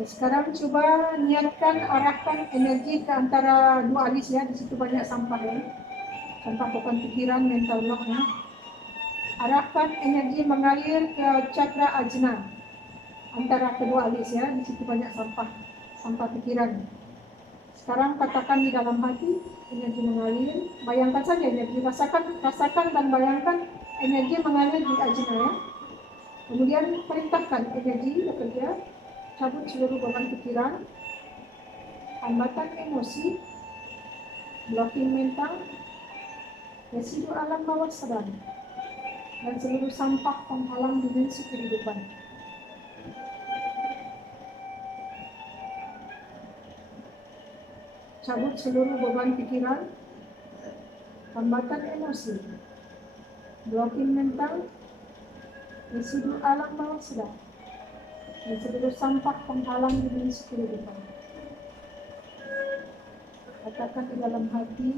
Sekarang coba niatkan arahkan energi ke antara dua alis ya, di situ banyak sampah ya. Sampah bukan pikiran, mental block ya. Arahkan energi mengalir ke cakra ajna antara kedua alis ya, di situ banyak sampah pikiran. Sekarang katakan di dalam hati, energi mengalir, bayangkan saja energi, rasakan dan bayangkan energi mengalir di ajna ya. Kemudian perintahkan energi bekerja, cabut seluruh beban pikiran, hambatan emosi, blocking mental, residu alam bawah sadar, dan seluruh sampah penghalang dimensi kehidupan. Cabut seluruh beban pikiran, hambatan emosi, blocking mental, residu alam bawah sadar, dan seluruh sampah penghalang dimensi kehidupan. Katakan di dalam hati,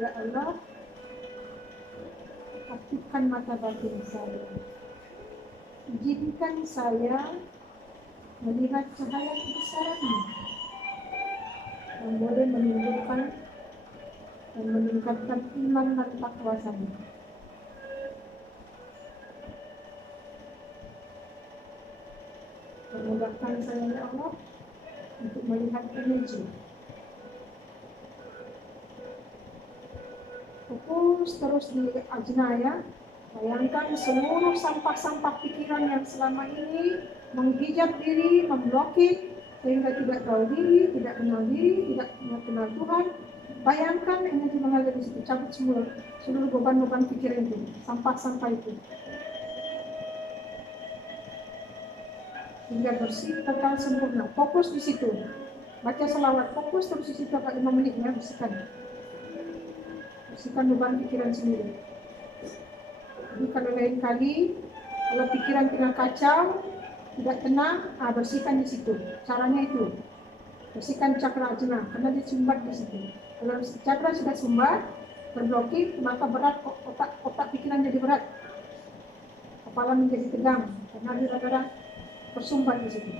ya Allah, aktifkan mata batin saya. Izinkan saya melihat cahaya kebesaran-Mu yang boleh menunjukkan dan meningkatkan iman dan takwa saya. Memudahkan saya ya Allah untuk melihat energi. Fokus terus di ajna ya. Bayangkan seluruh sampah-sampah pikiran yang selama ini menghijab diri, memblokir sehingga tidak tahu diri, tidak kenal diri, tidak kenal Tuhan. Bayangkan energi mengalir di situ, cabut semua seluruh beban-beban pikiran itu, sampah-sampah itu. Hingga bersih, total, sempurna. Fokus di situ. Baca selawat, fokus terus di situ 5 menit ya, bersihkan. Bersihkan beban pikiran sendiri. Jadi kalau lain kali, kalau pikiran tengah kacau, tidak tenang, bersihkan di situ. Caranya itu, bersihkan cakra ajna, karena disumbat di situ. Kalau cakra sudah sumbat, terblokir, maka berat otak pikiran jadi berat. Kepala menjadi tegang, karena dia tersumbat di situ.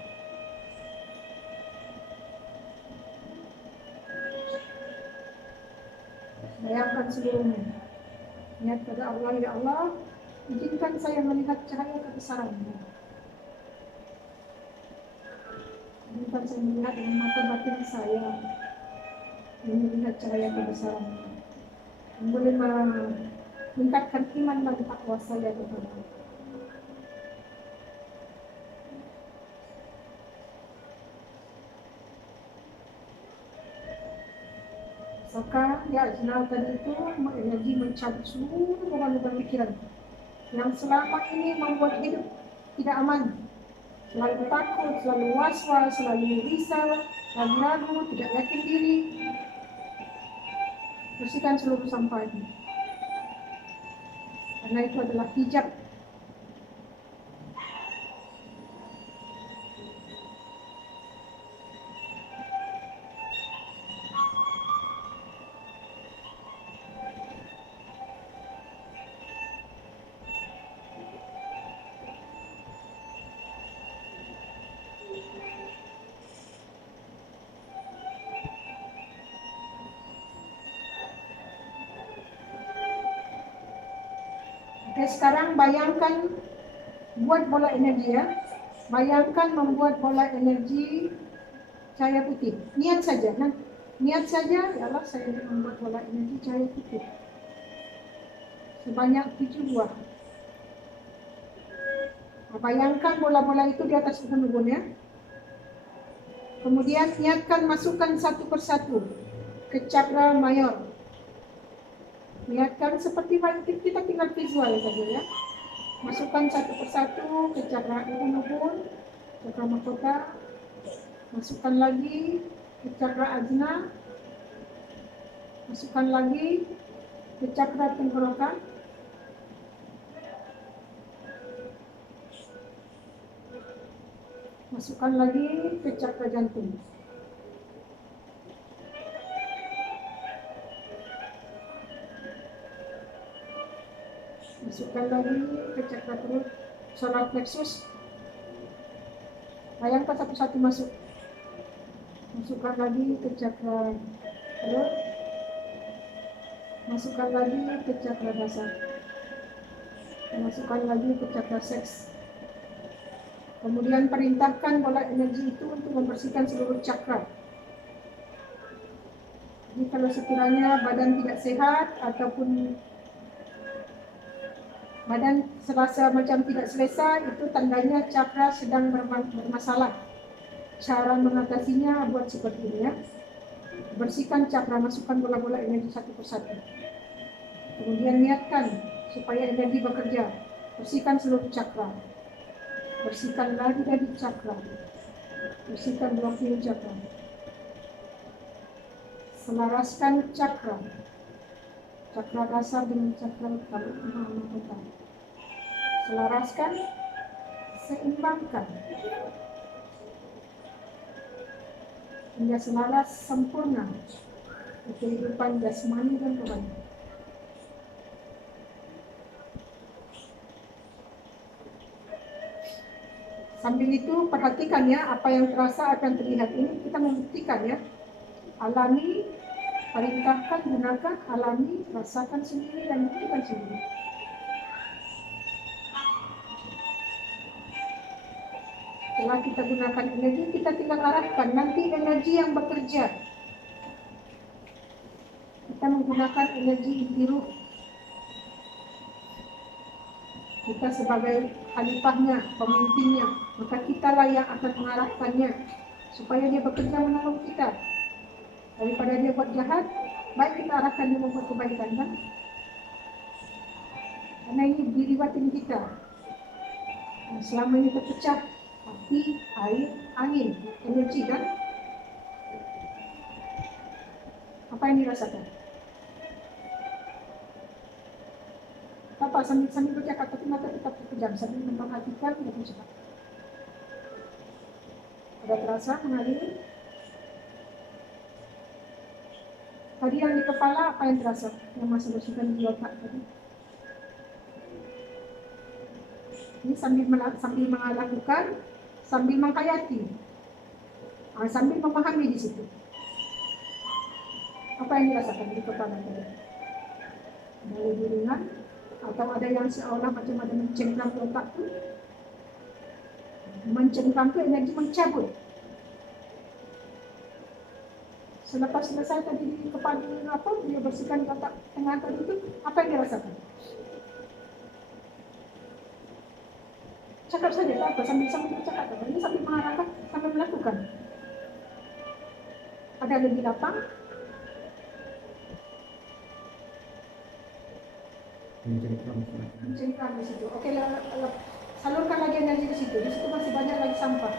Bayangkan seluruhnya. Niat pada Allah, ya Allah, izinkan saya melihat cahaya kebesaran-Mu. Izinkan saya melihat dengan mata batin saya, melihat cahaya kebesaran-Mu. Yang boleh meningkatkan iman dan takwa saya kepada-Mu. Maka ya ajna tadi itu energi mencabut seluruh beban-beban pikiran yang selama ini membuat hidup tidak aman, selalu takut, selalu was-was, selalu risau, ragu-ragu, tidak yakin diri. Bersihkan seluruh sampah ini, karena itu adalah hijab. Oke, sekarang bayangkan buat bola energi ya. Bayangkan membuat bola energi cahaya putih. Niat saja. Nah, niat saja, ya Allah saya ingin membuat bola energi cahaya putih. Sebanyak 7 buah. Nah, bayangkan bola-bola itu di atas ubun-ubun ya. Kemudian niatkan masukkan satu persatu ke cakra mayor. Niatkan seperti kita tinggal visual saja ya. Masukkan satu persatu ke cakra ubun-ubun, cakra mahkota. Masukkan lagi ke cakra ajna. Masukkan lagi ke cakra tenggorokan. Masukkan lagi ke cakra jantung. Masukkan lagi ke cakra perut, solar plexus. Bayangkan satu-satu masuk. Masukkan lagi ke cakra perut. Masukkan lagi ke cakra dasar. Masukkan lagi ke cakra seks. Kemudian perintahkan bola energi itu untuk membersihkan seluruh cakra. Jadi kalau sekiranya badan tidak sehat ataupun badan serasa macam tidak selesa, itu tandanya cakra sedang bermasalah. Cara mengatasinya buat seperti ini ya. Bersihkan cakra, masukkan bola-bola energi satu persatu. Kemudian niatkan supaya energi bekerja. Bersihkan seluruh cakra. Bersihkan lagi dari cakra. Bersihkan blocking cakra. Selaraskan cakra. Cakra dasar dengan cakra mahkota. Selaraskan, seimbangkan. Hingga selaras sempurna kehidupan jasmani dan rohani. Sambil itu perhatikan ya, apa yang terasa akan terlihat ini kita membuktikan ya. Alami, perintahkan, gunakan, alami, rasakan sendiri dan buktikan sendiri. Setelah kita gunakan energi, kita tinggal arahkan. Nanti energi yang bekerja. Kita menggunakan energi inti ruh. Kita sebagai khalifahnya, pemimpinnya, maka kitalah yang akan mengarahkannya supaya dia bekerja menolong kita. Daripada dia buat jahat, baik kita arahkan dia membuat kebaikan kan? Karena ini diriwatin kita. Nah, selama ini terpecah api, air, angin, energi kan? Apa yang dirasakan? Apa sambil bercakap tapi mata tetap terpejam sambil memperhatikan dan bercakap. Ada terasa mengalir? Tadi yang di kepala apa yang terasa? Yang masih bersihkan di otak tadi. Ini sambil melakukan, sambil menghayati, sambil memahami di situ. Apa yang dirasakan di kepala tadi? Ada lebih ringan atau ada yang seolah macam ada mencengkram ke otak tu? Mencengkram ke energi mencabut. Selepas selesai tadi di kepala apa, dia bersihkan otak tengah tadi itu, apa yang dirasakan? Cakap saja tak apa, sambil bercakap. Ini sambil mengarahkan, sambil melakukan. Ada lebih lapang. Mencengkram di situ. Oke, salurkan lagi energi di situ. Di situ masih banyak lagi sampah.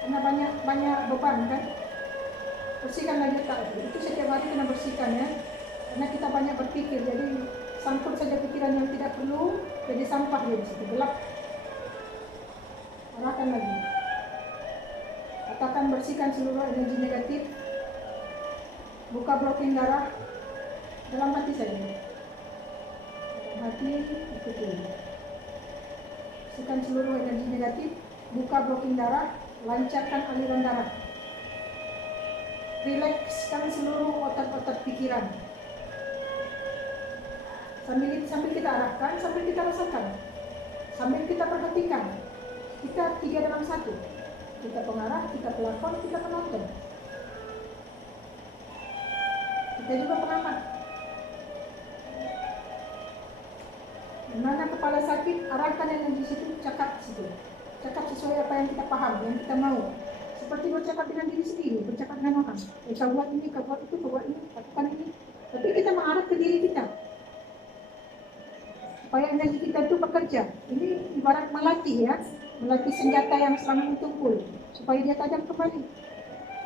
Karena banyak beban kan. Bersihkan lagi otak itu. Itu setiap hari kena bersihkan ya. Karena kita banyak berpikir, jadi sangkut saja pikiran yang tidak perlu, jadi sampah dia di situ, gelap. Arahkan lagi. Katakan bersihkan seluruh energi negatif. Buka blocking darah dalam hati saja. Dalam hati ikuti. Bersihkan seluruh energi negatif. Buka blocking darah. Lancarkan aliran darah. Rilekskan seluruh otot-otot pikiran. Sambil kita arahkan, sambil kita rasakan, sambil kita perhatikan. Kita 3 dalam 1. Kita pengarah, kita pelakon, kita penonton. Kita juga pengamat. Di mana kepala sakit, arahkan energi situ, cakap situ. Cakap sesuai apa yang kita paham, yang kita mau. Seperti bercakap dengan diri sendiri, bercakap dengan orang. Kau buat ini, kau buat itu, kau buat ini, lakukan ini. Tapi kita mengarah ke diri kita. Supaya energi kita itu bekerja. Ini ibarat melatih ya. Melatih senjata yang selama ditumpul. Supaya dia tajam kembali.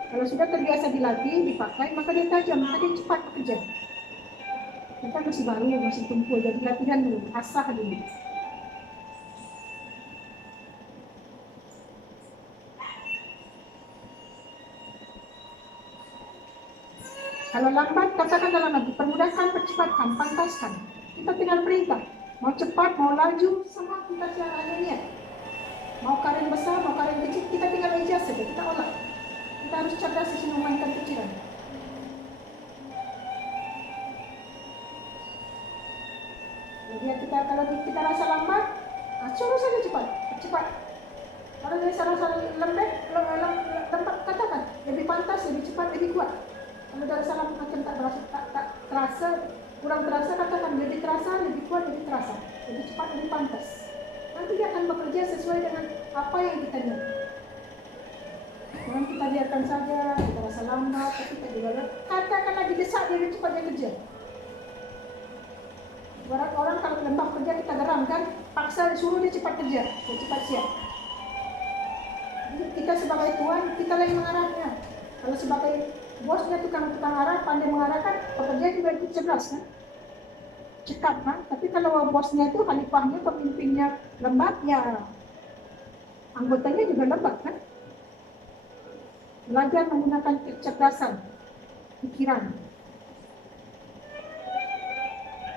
Kalau sudah terbiasa dilatih, dipakai, maka dia tajam, maka dia cepat bekerja. Kita masih baru, masih tumpul. Jadi latihan dulu, asah dulu. Kalau lambat, katakan dalam hati, permudahkan, percepatkan, pantaskan. Kita tinggal perintah. Mau cepat, mau laju, semua kita siaran niat. Mau karen besar, mau karen kecil, kita tinggal adjust saja, kita olah. Kita harus cerdas di sini memainkan pikiran. Jadi kalau kita rasa lambat, suruh saja cepat. Kalau dia rasa lembat, katakan lebih pantas, lebih cepat, lebih kuat. Kalau dia rasa lambat macam tak terasa, kurang terasa, katakan lebih terasa, lebih kuat, lebih terasa, lebih cepat, lebih pantas. Nanti dia akan bekerja sesuai dengan apa yang kita niat. Jangan kita biarkan saja, kita rasa lambat, tapi kita juga katakan lagi desak dia lebih cepat dia kerja. Orang kalau lembab kerja kita geram kan, paksa disuruh dia cepat kerja, dia cepat siap. Jadi kita sebagai tuan, kita lagi mengarahnya. Kalau sebagai bosnya tukang arah, pandai mengarahkan, pekerja juga itu cerdas kan, cekap kan. Tapi kalau bosnya itu khalifahnya, pemimpinnya lembab, ya anggotanya juga lembab kan. Belajar menggunakan kecerdasan pikiran.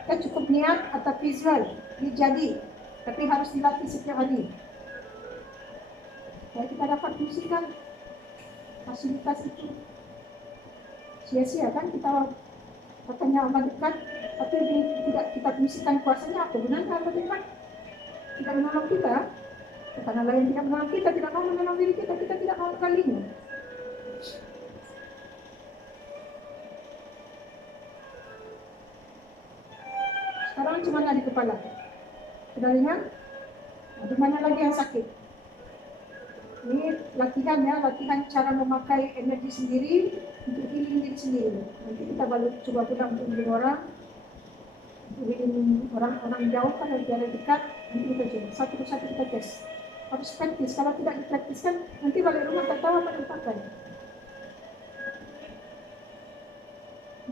Kita cukup niat atau visual, dia jadi, tapi harus dilatih setiap hari. Supaya kita dapat fungsikan fasilitas itu. Sia-sia kan kita katanya Allah dekat, tapi tidak kita fungsikan kuasanya, apa gunanya Allah dekat? Tidak menolong kita, karena lain tidak menolong kita, tidak mau menolong diri kita, kita tidak mau kalinya. Sekarang cuma ada di kepala. Sudah ingat? Di mana lagi yang sakit? Ini latihan ya, latihan cara memakai energi sendiri untuk healing diri sendiri. Nanti kita balik coba pulang untuk healing orang, untuk healing orang jauh kan dari dekat. Nanti kita coba satu persatu kita tes. Harus praktis. Kalau tidak dipraktiskan, nanti balik rumah tak tahu apa yang dipakai.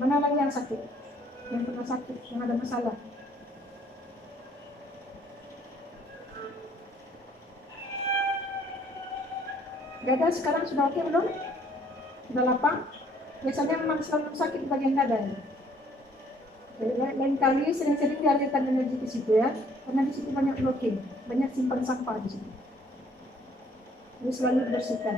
Mana lagi yang sakit? Yang pernah sakit, yang ada masalah. Dada sekarang sudah oke belum? Sudah lapang? Biasanya memang selalu sakit di bagian dada. Lain kali sering-sering dialirkan energi ke situ ya, karena di situ banyak blocking, banyak simpan sampah di situ. Jadi selalu dibersihkan.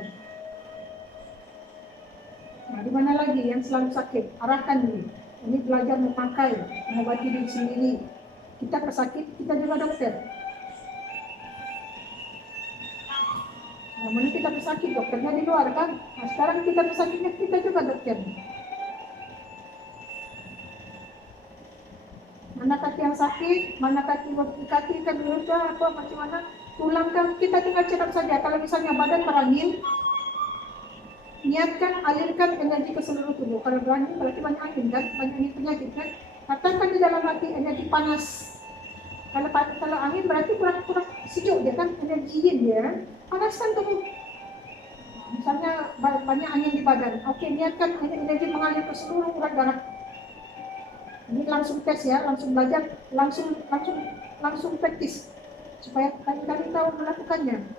Nah, di mana lagi yang selalu sakit? Arahkan dulu. Ini belajar memakai, mengobati diri sendiri. Kita pesakit, kita juga dokter. Namun kita pesakit, dokternya di luar kan. Nah, sekarang kita pesakitnya, kita juga dokter. Mana kaki yang sakit, mana kaki kan luka, apa macam mana, tulang kan, kita tinggal cakap saja. Kalau misalnya badan merangin, niatkan alirkan energi ke seluruh tubuh. Kalau berangin berarti banyak angin kan, banyak angin penyakit kan. Katakan di dalam hati energi panas. Kalau angin berarti kurang sejuk dia kan, energi yin dia kan. Panaskan tubuh. Misalnya banyak angin di badan, oke, niatkan energi mengalir ke seluruh urat darah. Ini langsung tes ya, langsung belajar, langsung praktis supaya kali-kali tahu melakukannya.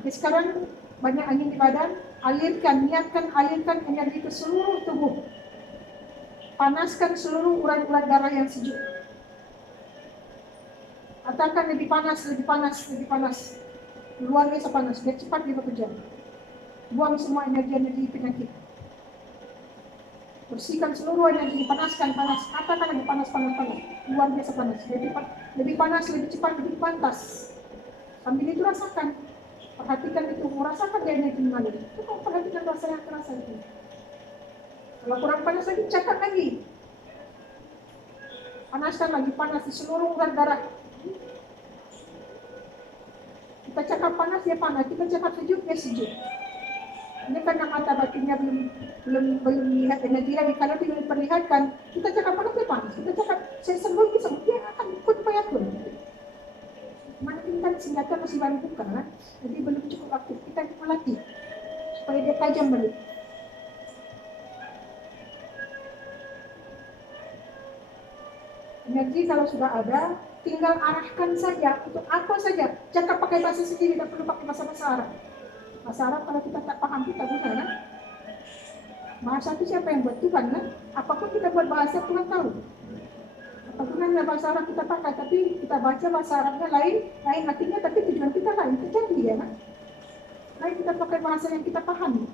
Oke, sekarang banyak angin di badan, niatkan alirkan energi ke seluruh tubuh. Panaskan seluruh urat-urat darah yang sejuk. Katakan lebih panas. Luar biasa panas, biar cepat dia bekerja. Buang semua energi-energi penyakit. bersihkan seluruh energi, panaskan, panas, katakan lagi panas, luar biasa panas, lebih panas, lebih cepat, lebih pantas. Sambil itu rasakan, perhatikan itu, merasakan dia energi mengalir. Itu kok perhatikan rasa yang terasa itu. Kalau kurang panas lagi, cakap lagi, panaskan lagi, panas di seluruh urat darah. Kita cakap panas, dia panas. Kita cakap sejuk, dia sejuk. Ini karena mata batinnya belum lihat energi lagi. Kalau tidak diperlihatkan, kita cakap panas, dia panas. Kita cakap saya sembuh, dia akan ikut payatun. Makin kan senjata masih baru buka, kan? Jadi belum cukup aktif. Kita melatih supaya dia tajam balik. Energi kalau sudah ada, tinggal arahkan saja untuk apa saja. Cakap pakai bahasa sendiri, tidak perlu pakai bahasa Arab. Bahasa Arab kalau kita tak paham, kita guna, kan? Bahasa itu siapa yang buat? Tuhan, kan? Apapun kita buat bahasa, Tuhan tahu. Apa gunanya bahasa Arab kita pakai, tapi kita baca bahasa Arabnya lain artinya, tapi tujuan kita lain. Itu jadi ya, kan? Lain kita pakai bahasa yang kita pahami.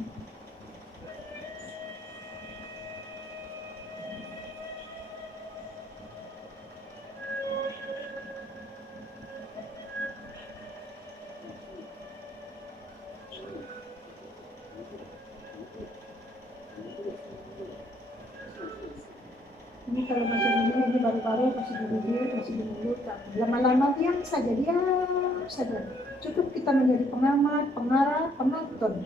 Ini kalau macam ini baru-baru masih di bibir, masih di mulut, lama-lama diam saja. Cukup kita menjadi pengamat, pengarah, penonton.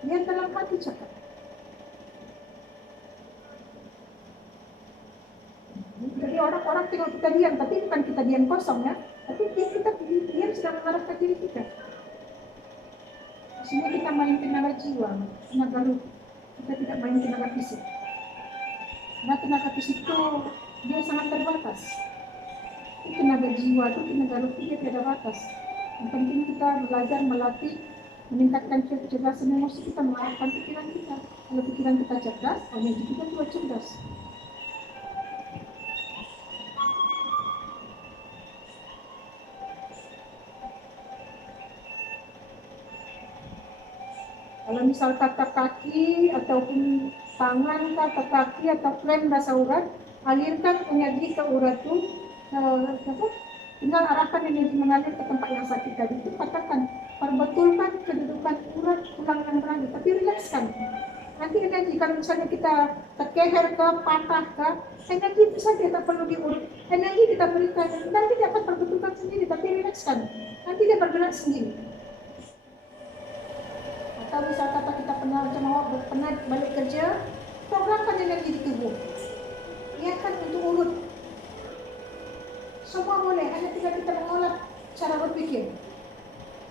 Dia dalam hati cakap. Jadi orang-orang tengok kita diam, tapi bukan kita diam kosong, ya. Tapi kita diam sedang mengarahkan diri kita. Di sini kita main tenaga jiwa, tenaga ruh. Kita tidak main tenaga fisik. Nah, tenaga fisik itu dia sangat terbatas. Tenaga jiwa itu, tenaga ruh dia tidak ada batas. Yang penting kita belajar melatih, meningkatkan kecerdasan emosi kita, mengarahkan pikiran kita. Kalau pikiran kita cerdas, energi kita juga cerdas. Kalau misal kata kaki ataupun tangan atau kaki atau klem rasa urat, alirkan energi ke urat itu, tinggal arahkan energi mengalir ke tempat yang sakit tadi. Itu katakan, perbetulkan kedudukan urat tulang yang berada, tapi rilekskan. Nanti energi, kalau misalnya kita terkeher ke, patah ke, energi itu saja tak perlu diurut. Energi kita berikan, nanti dia akan perbetulkan sendiri, tapi rilekskan. Nanti dia bergerak sendiri. Atau misal kata kita pernah balik kerja, programkan energi di tubuh. Niatkan untuk urut. Semua boleh, hanya tinggal kita mengolah cara berpikir.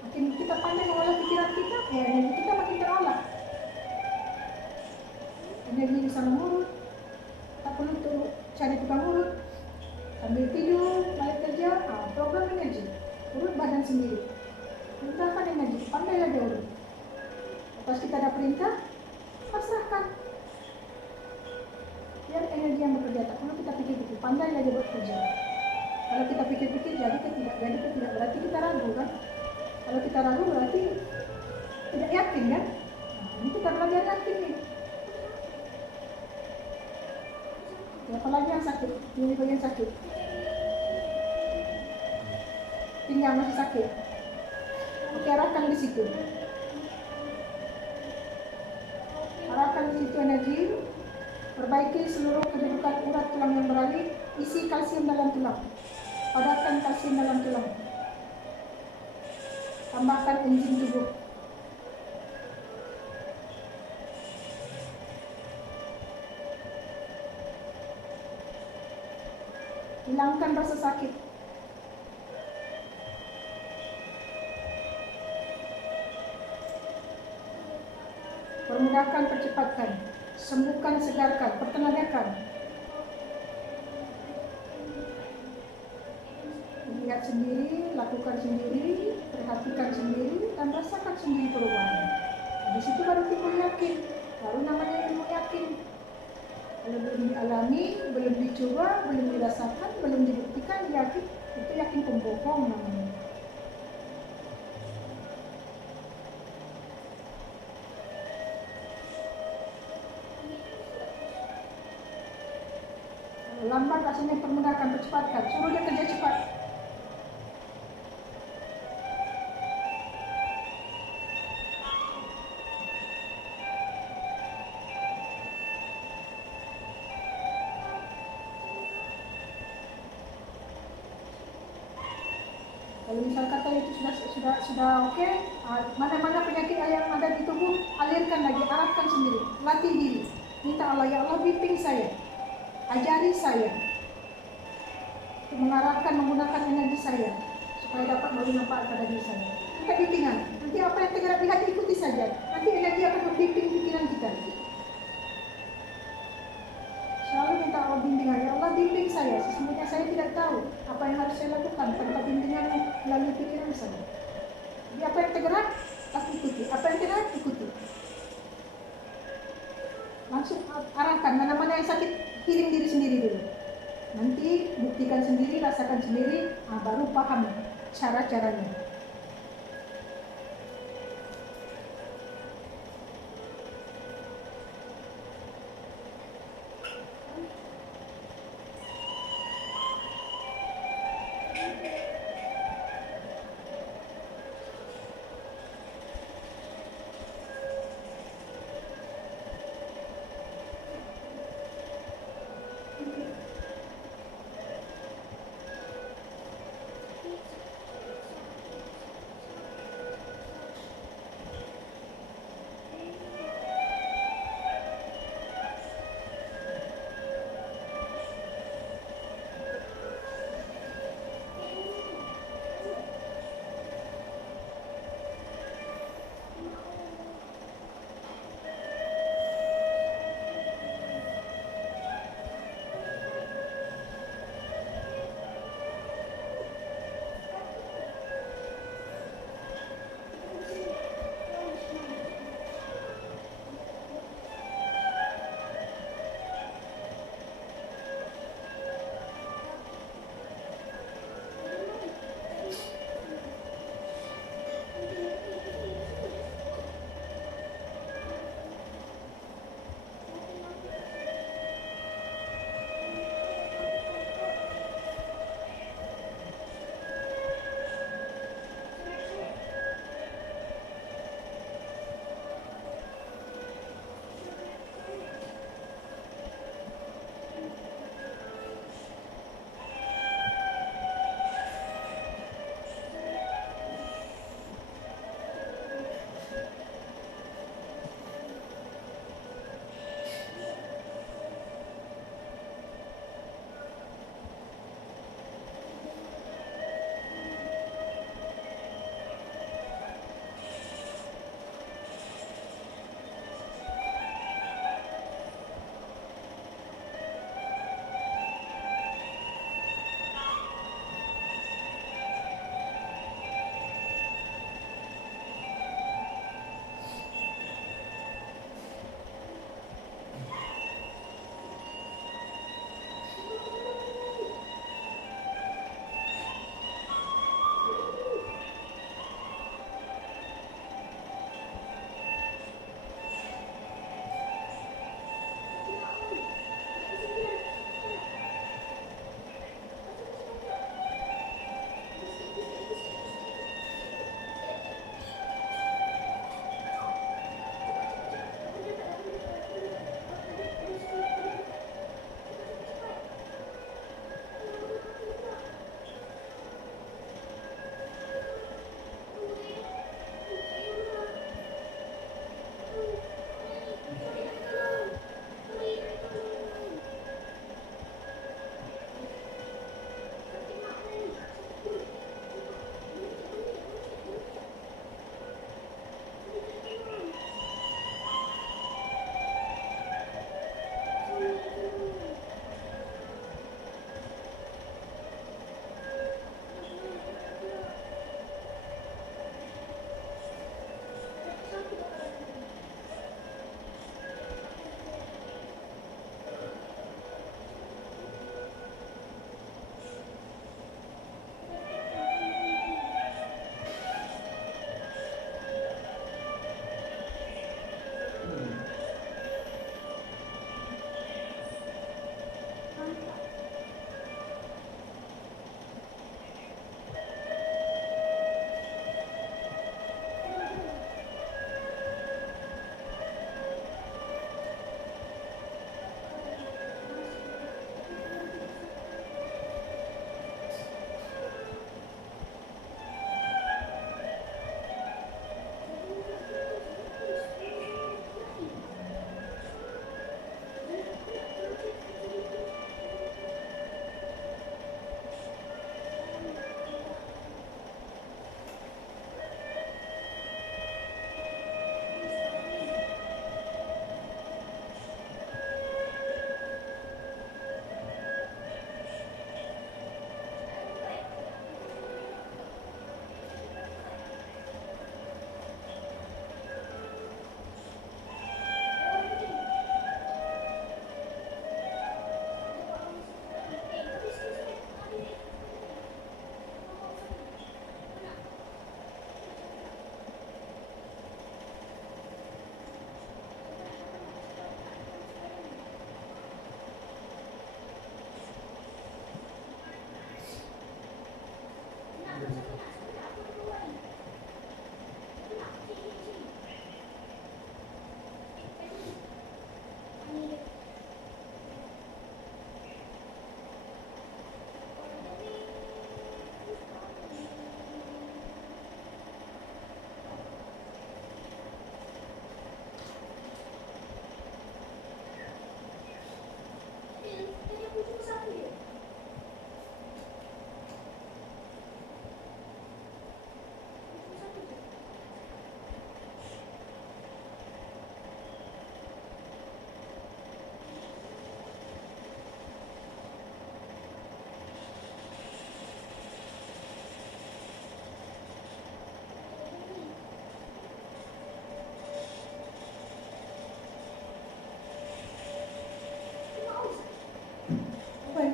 Makin kita pandai mengolah pikiran kita, energi kita makin terolah. Energi bisa mengurut, tak perlu tuh cari tukang urut. Sambil tidur, balik kerja, program energi. Urut badan sendiri. Perintahkan energi, pandailah dia urut. Pas kita ada perintah, pasrahkan. Biar energi yang bekerja, tak perlu kita pikir-pikir, pandai aja bekerja. Kalau kita pikir-pikir, jadi ke tidak, berarti kita ragu, kan? Kalau kita ragu berarti tidak yakin, kan? Nah, ini kita belajar yakin nih. Apalagi yang sakit, ini bagian sakit. Pinggang masih sakit. Oke, arahkan di situ. Arahkan di situ energi, perbaiki seluruh kedudukan urat tulang yang beralih, isi kalsium dalam tulang, padatkan kalsium dalam tulang, tambahkan enzim tubuh. Hilangkan rasa sakit. Permudahkan, percepatkan, sembuhkan, segarkan, pertenagakan. Lihat sendiri, lakukan sendiri, perhatikan sendiri, dan rasakan sendiri perubahan. Di situ baru timbul yakin, baru namanya ilmu yakin. Kalau belum dialami, belum dicoba, belum dirasakan, belum dibuktikan, yakin, itu yakin pembohong namanya. Lambat rasanya permudahkan, percepatkan. Suruh dia kerja cepat. Kalau misal kata itu sudah oke, mana-mana penyakit yang ada di tubuh, alirkan lagi, arahkan sendiri, latih diri. Minta Allah, ya Allah bimbing saya, ajari saya, mengarahkan menggunakan energi saya supaya dapat memberi manfaat pada diri saya. Minta bimbingan. Nanti apa yang tergerak di hati ikuti saja. Nanti energi akan membimbing pikiran kita. Selalu minta Allah bimbingan. Ya Allah bimbing saya. Sesungguhnya saya tidak tahu apa yang harus saya lakukan tanpa bimbingan melalui pikiran saya. Jadi apa yang tergerak, aku ikuti. Apa yang tidak, ikuti. Langsung arahkan mana-mana yang sakit, healing diri sendiri dulu. Nanti buktikan sendiri, rasakan sendiri, baru paham cara-caranya.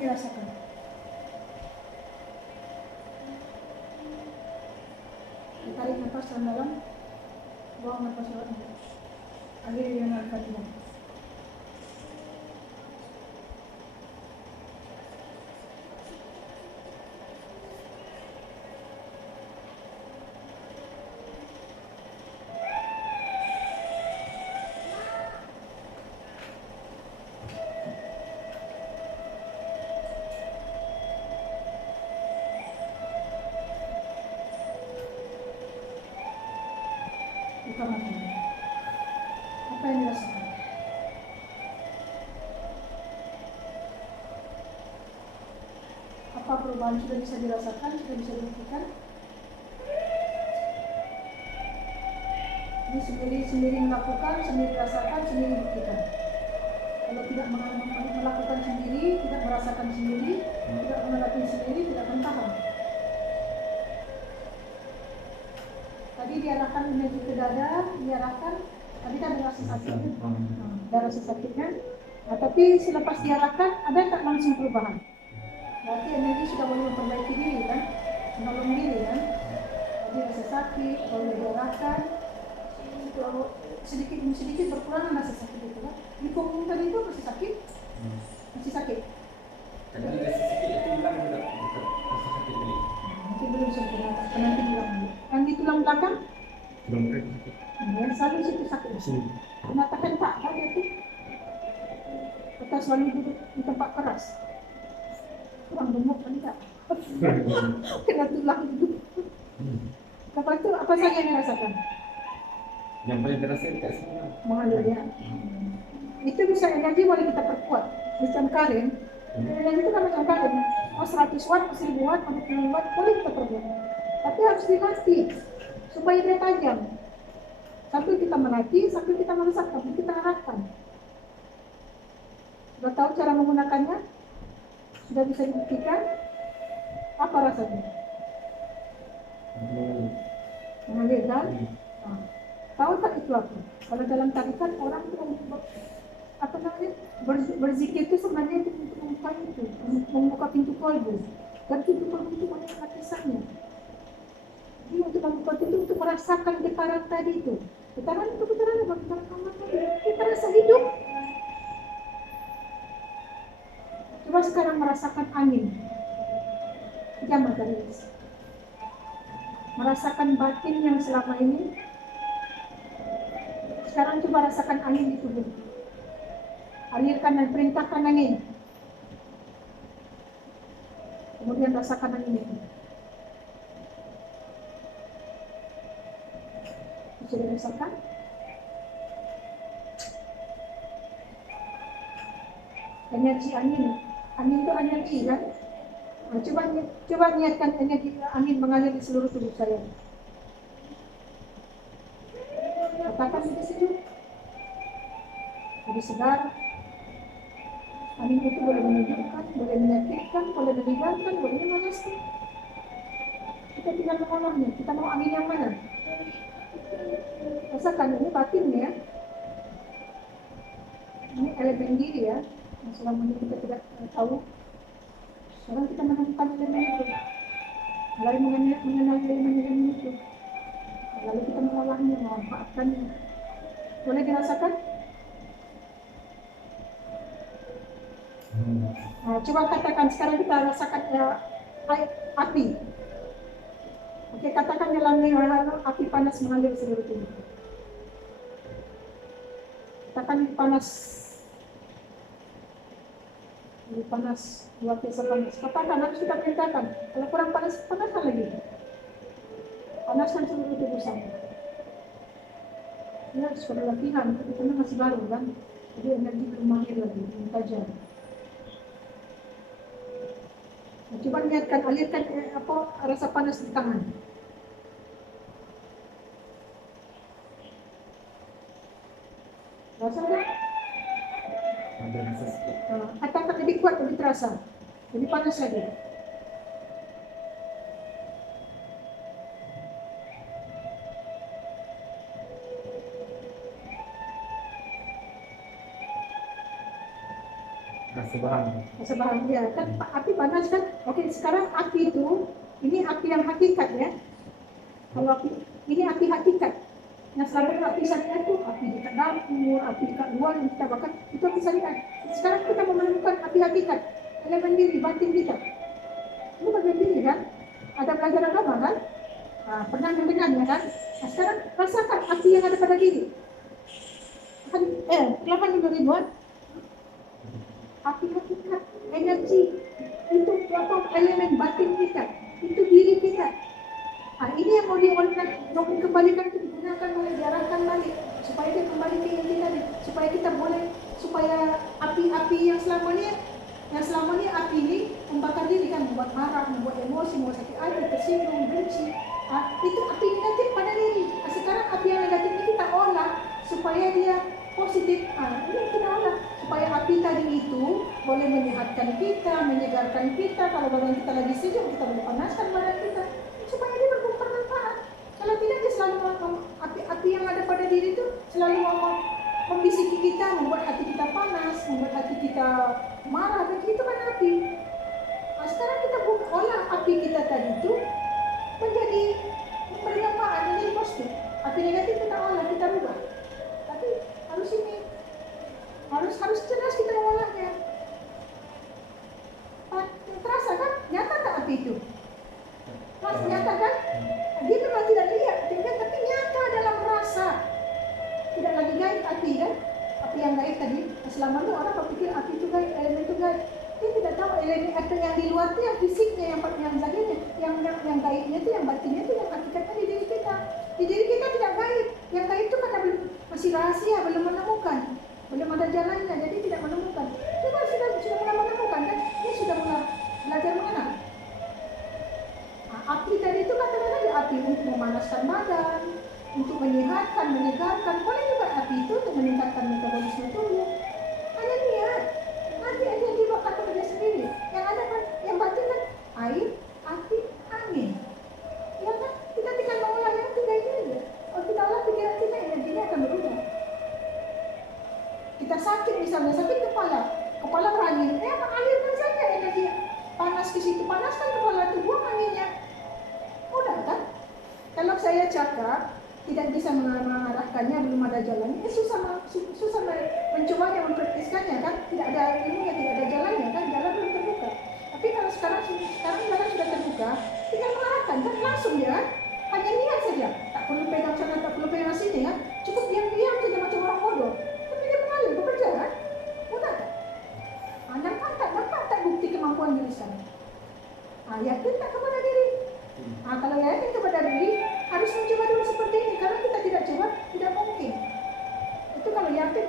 yang dirasakan? Tarik nafas dalam, buang nafas dalam. Aliri dengan Al-Fatihah. Buka mata. Apa yang dirasakan? Apa perubahan sudah bisa dirasakan, sudah bisa dibuktikan? Ini sendiri melakukan, sendiri rasakan, sendiri buktikan. Kalau tidak melakukan sendiri, tidak merasakan sendiri, tidak mengalami sendiri, tidak akan paham. Tadi diarahkan menuju ke dada, diarahkan, tadi kan ada rasa sakitnya, ada rasa sakitnya. Nah, tapi selepas diarahkan, ada tak langsung perubahan? Berarti energi sudah mulai memperbaiki diri kan, menolong diri kan. Tadi rasa sakit, kalau diarahkan, kalau sedikit demi sedikit berkurang rasa sakit itu kan. Di punggung tadi itu masih sakit, masih sakit. Tadi rasa sakit itu bilang juga rasa sakit ini. Mungkin belum sempurna, nanti bilang dulu. Yang di tulang belakang, Belum pernah sakit. yang selalu situ sakit. Sini. Mengatakan tak ada itu. Kita selalu duduk di tempat keras. Kurang gemuk kan tak? Kena tulang duduk. Lepas itu apa saja yang dirasakan? Yang paling terasa dekat sini. Mengalir ya. Itu bisa energi boleh kita perkuat. Macam karen. Energi itu kan macam karen. Oh 100 watt, 1000 watt, 40 watt boleh kita perkuat. Tapi harus dilatih supaya dia tajam. Sambil kita melatih, sambil kita merasakan, sambil kita arahkan. Sudah tahu cara menggunakannya? Sudah bisa dibuktikan? Apa rasanya? Mengalir kan? Nah, tahu tak itu apa? Kalau dalam tarikat orang itu apa namanya? Berzikir itu sebenarnya itu untuk membuka pintu kolbu. Dan pintu kolbu itu banyak lapisannya. Jadi untuk membuka pintu untuk merasakan getaran tadi itu. Getaran itu getaran apa? Getaran kamar tadi. Kita rasa hidup. Coba sekarang merasakan angin. Jangan tadi. Merasakan batin yang selama ini. Sekarang coba rasakan angin di tubuh. Alirkan dan perintahkan angin. Kemudian rasakan angin itu. Bisa dirasakan? Energi angin. Angin itu energi kan? Nah, coba niatkan energi angin mengalir di seluruh tubuh saya. Katakan di sini. Jadi segar. Angin itu boleh menyejukkan, boleh menyakitkan, boleh meninggalkan, boleh memanaskan. Kita tinggal mengolahnya. Kita mau angin yang mana? Rasakan ini batinnya. Ini elemen diri ya. Yang selama ini kita tidak tahu. Sekarang kita menemukan elemen itu. Mulai mengenal elemen-elemen itu. Lalu kita mengolahnya, memanfaatkannya. Boleh dirasakan? Nah, coba katakan sekarang kita rasakan api. Oke, katakan dalam api panas mengalir seluruh tubuh. Katakan panas. Ini panas, luar biasa panas. Katakan, harus kita perintahkan. Kalau kurang panas, panaskan lagi. Panaskan seluruh tubuh saya. Ya, harus pada latihan. Kita masih baru kan. Jadi energi belum mahir lagi, belum tajam. Nah, coba lihatkan, alirkan rasa panas di tangan. Rasa tak? Ada rasa sakit. Katakan lebih kuat, lebih terasa. Lebih panas lagi. Rasa bahagia. Rasa bahagia kan, api panas kan. Oke, sekarang api itu, ini api yang hakikat ya. Kalau api, ini api hakikat. Yang selalu api syariat itu api dekat dapur, api dekat luar yang kita bakar, itu api syariat. Sekarang kita menemukan api hakikat, elemen diri, batin kita. Ini bagian diri kan? Ada belajar agama kan? Nah, pernah mendengarnya kan? Nah, sekarang rasakan api yang ada pada diri. Perlahan dulu ribuan. Api hakikat, energi, itu apa elemen batin kita, itu diri kita. Nah, ini yang mau dikembalikan, digunakan oleh, diarahkan balik supaya dia kembali ke inti tadi, supaya api-api yang selama ini api ini membakar diri kan, membuat marah, membuat emosi, membuat sakit hati, tersinggung, benci. Itu api negatif pada diri. Sekarang api yang negatif ini kita olah supaya dia positif. Ini kita olah supaya api tadi itu boleh menyehatkan kita, menyegarkan kita. Kalau badan kita lagi sejuk, kita boleh panaskan badan kita supaya dia bermanfaat. Kalau tidak, dia selalu api yang ada pada diri itu selalu membisiki kita, membuat hati kita panas, membuat hati kita marah. Begitu kan api. Nah, sekarang kita olah api kita tadi itu menjadi memberi manfaat, menjadi positif. Api negatif kita olah, kita rubah. Tapi harus jelas kita mengolahnya. Terasa kan? Nyata tak api itu? Nyata kan? Dia memang tidak lihat, tapi nyata dalam rasa. Tidak lagi gaib api kan? Api yang gaib tadi. Selama itu orang berpikir api itu gaib, elemen itu gaib. Dia tidak tahu elemen api yang di luar itu yang fisiknya, yang zahirnya, yang gaibnya itu, yang batinnya itu, yang hakikatnya di diri kita. Di diri kita tidak gaib. Yang gaib itu karena masih rahasia, belum menemukan, belum ada jalannya, jadi tidak menemukan. Coba sudah mulai menemukan kan? Dia sudah mulai belajar mengenal. Api tadi itu katakan aja api untuk memanaskan badan, untuk menyehatkan, menyegarkan. Boleh juga api itu untuk meningkatkan metabolisme tubuh. Hanya niat. Nanti ada yang dibakar kerja sendiri. Yang ada kan, yang batin kan air, api, angin. Ya kan? Kita tinggal mengolah yang tiga ini aja. Kalau kita olah pikiran kita, energinya akan berubah. Kita sakit misalnya, sakit kepala berangin. Mengalirkan saja energi panas ke situ, panaskan kepala itu, buang anginnya. Mudah kan? Kalau saya cakap, tidak bisa mengarahkannya, belum ada jalannya, susah mencobanya, mempraktiskannya kan? Tidak ada ilmunya, tidak ada jalannya kan? Jalan belum terbuka. Tapi kalau sekarang jalan sudah terbuka, tinggal mengarahkan kan? Langsung ya kan? Hanya niat saja, tak perlu pegang sana, tak perlu pegang sini kan? Cukup diam-diam saja macam orang bodoh. Tapi dia mengalir, bekerja kan? Mudah kan? Nampak tak bukti kemampuan diri sekarang? Yakin tak kepada diri? Kalau yakin kepada diri, harus mencoba dulu seperti ini. Kalau kita tidak coba, tidak mungkin. Itu kalau yakin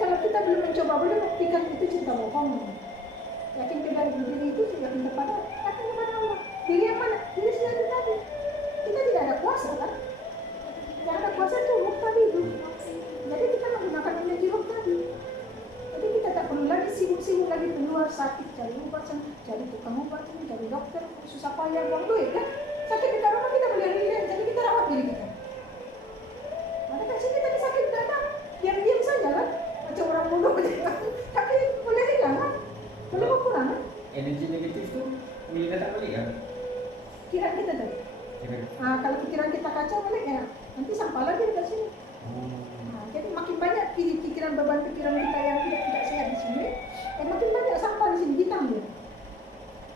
kalau kita belum mencoba, belum buktikan, itu cinta bohong. Yakin kepada diri itu, yakin kepada Allah. Diri yang mana? Diri sendiri tadi. Kita tidak ada kuasa kan? Tidak ada kuasa itu ruh tadi. Jadi kita menggunakan energi ruh tadi. Jadi kita tak perlu lagi sibuk-sibuk lagi keluar sakit, cari obat sana, cari tukang obat sana, cari dokter, susah payah, buang duit kan? Sakit di rumah kita boleh rilis, jadi kita rawat diri kita. Mana tak sih kita sakit datang, diam-diam saja kan? Macam orang bodoh aja. Tapi boleh hilang kan? Boleh berkurang kan? Energi negatif tu boleh datang balik kan? Pikiran kita tadi. Kalau pikiran kita kacau balik ya, nanti sampah lagi dekat sini. Jadi makin banyak pikiran, beban pikiran kita yang tidak sehat di sini, makin banyak sampah di sini, hitam dia.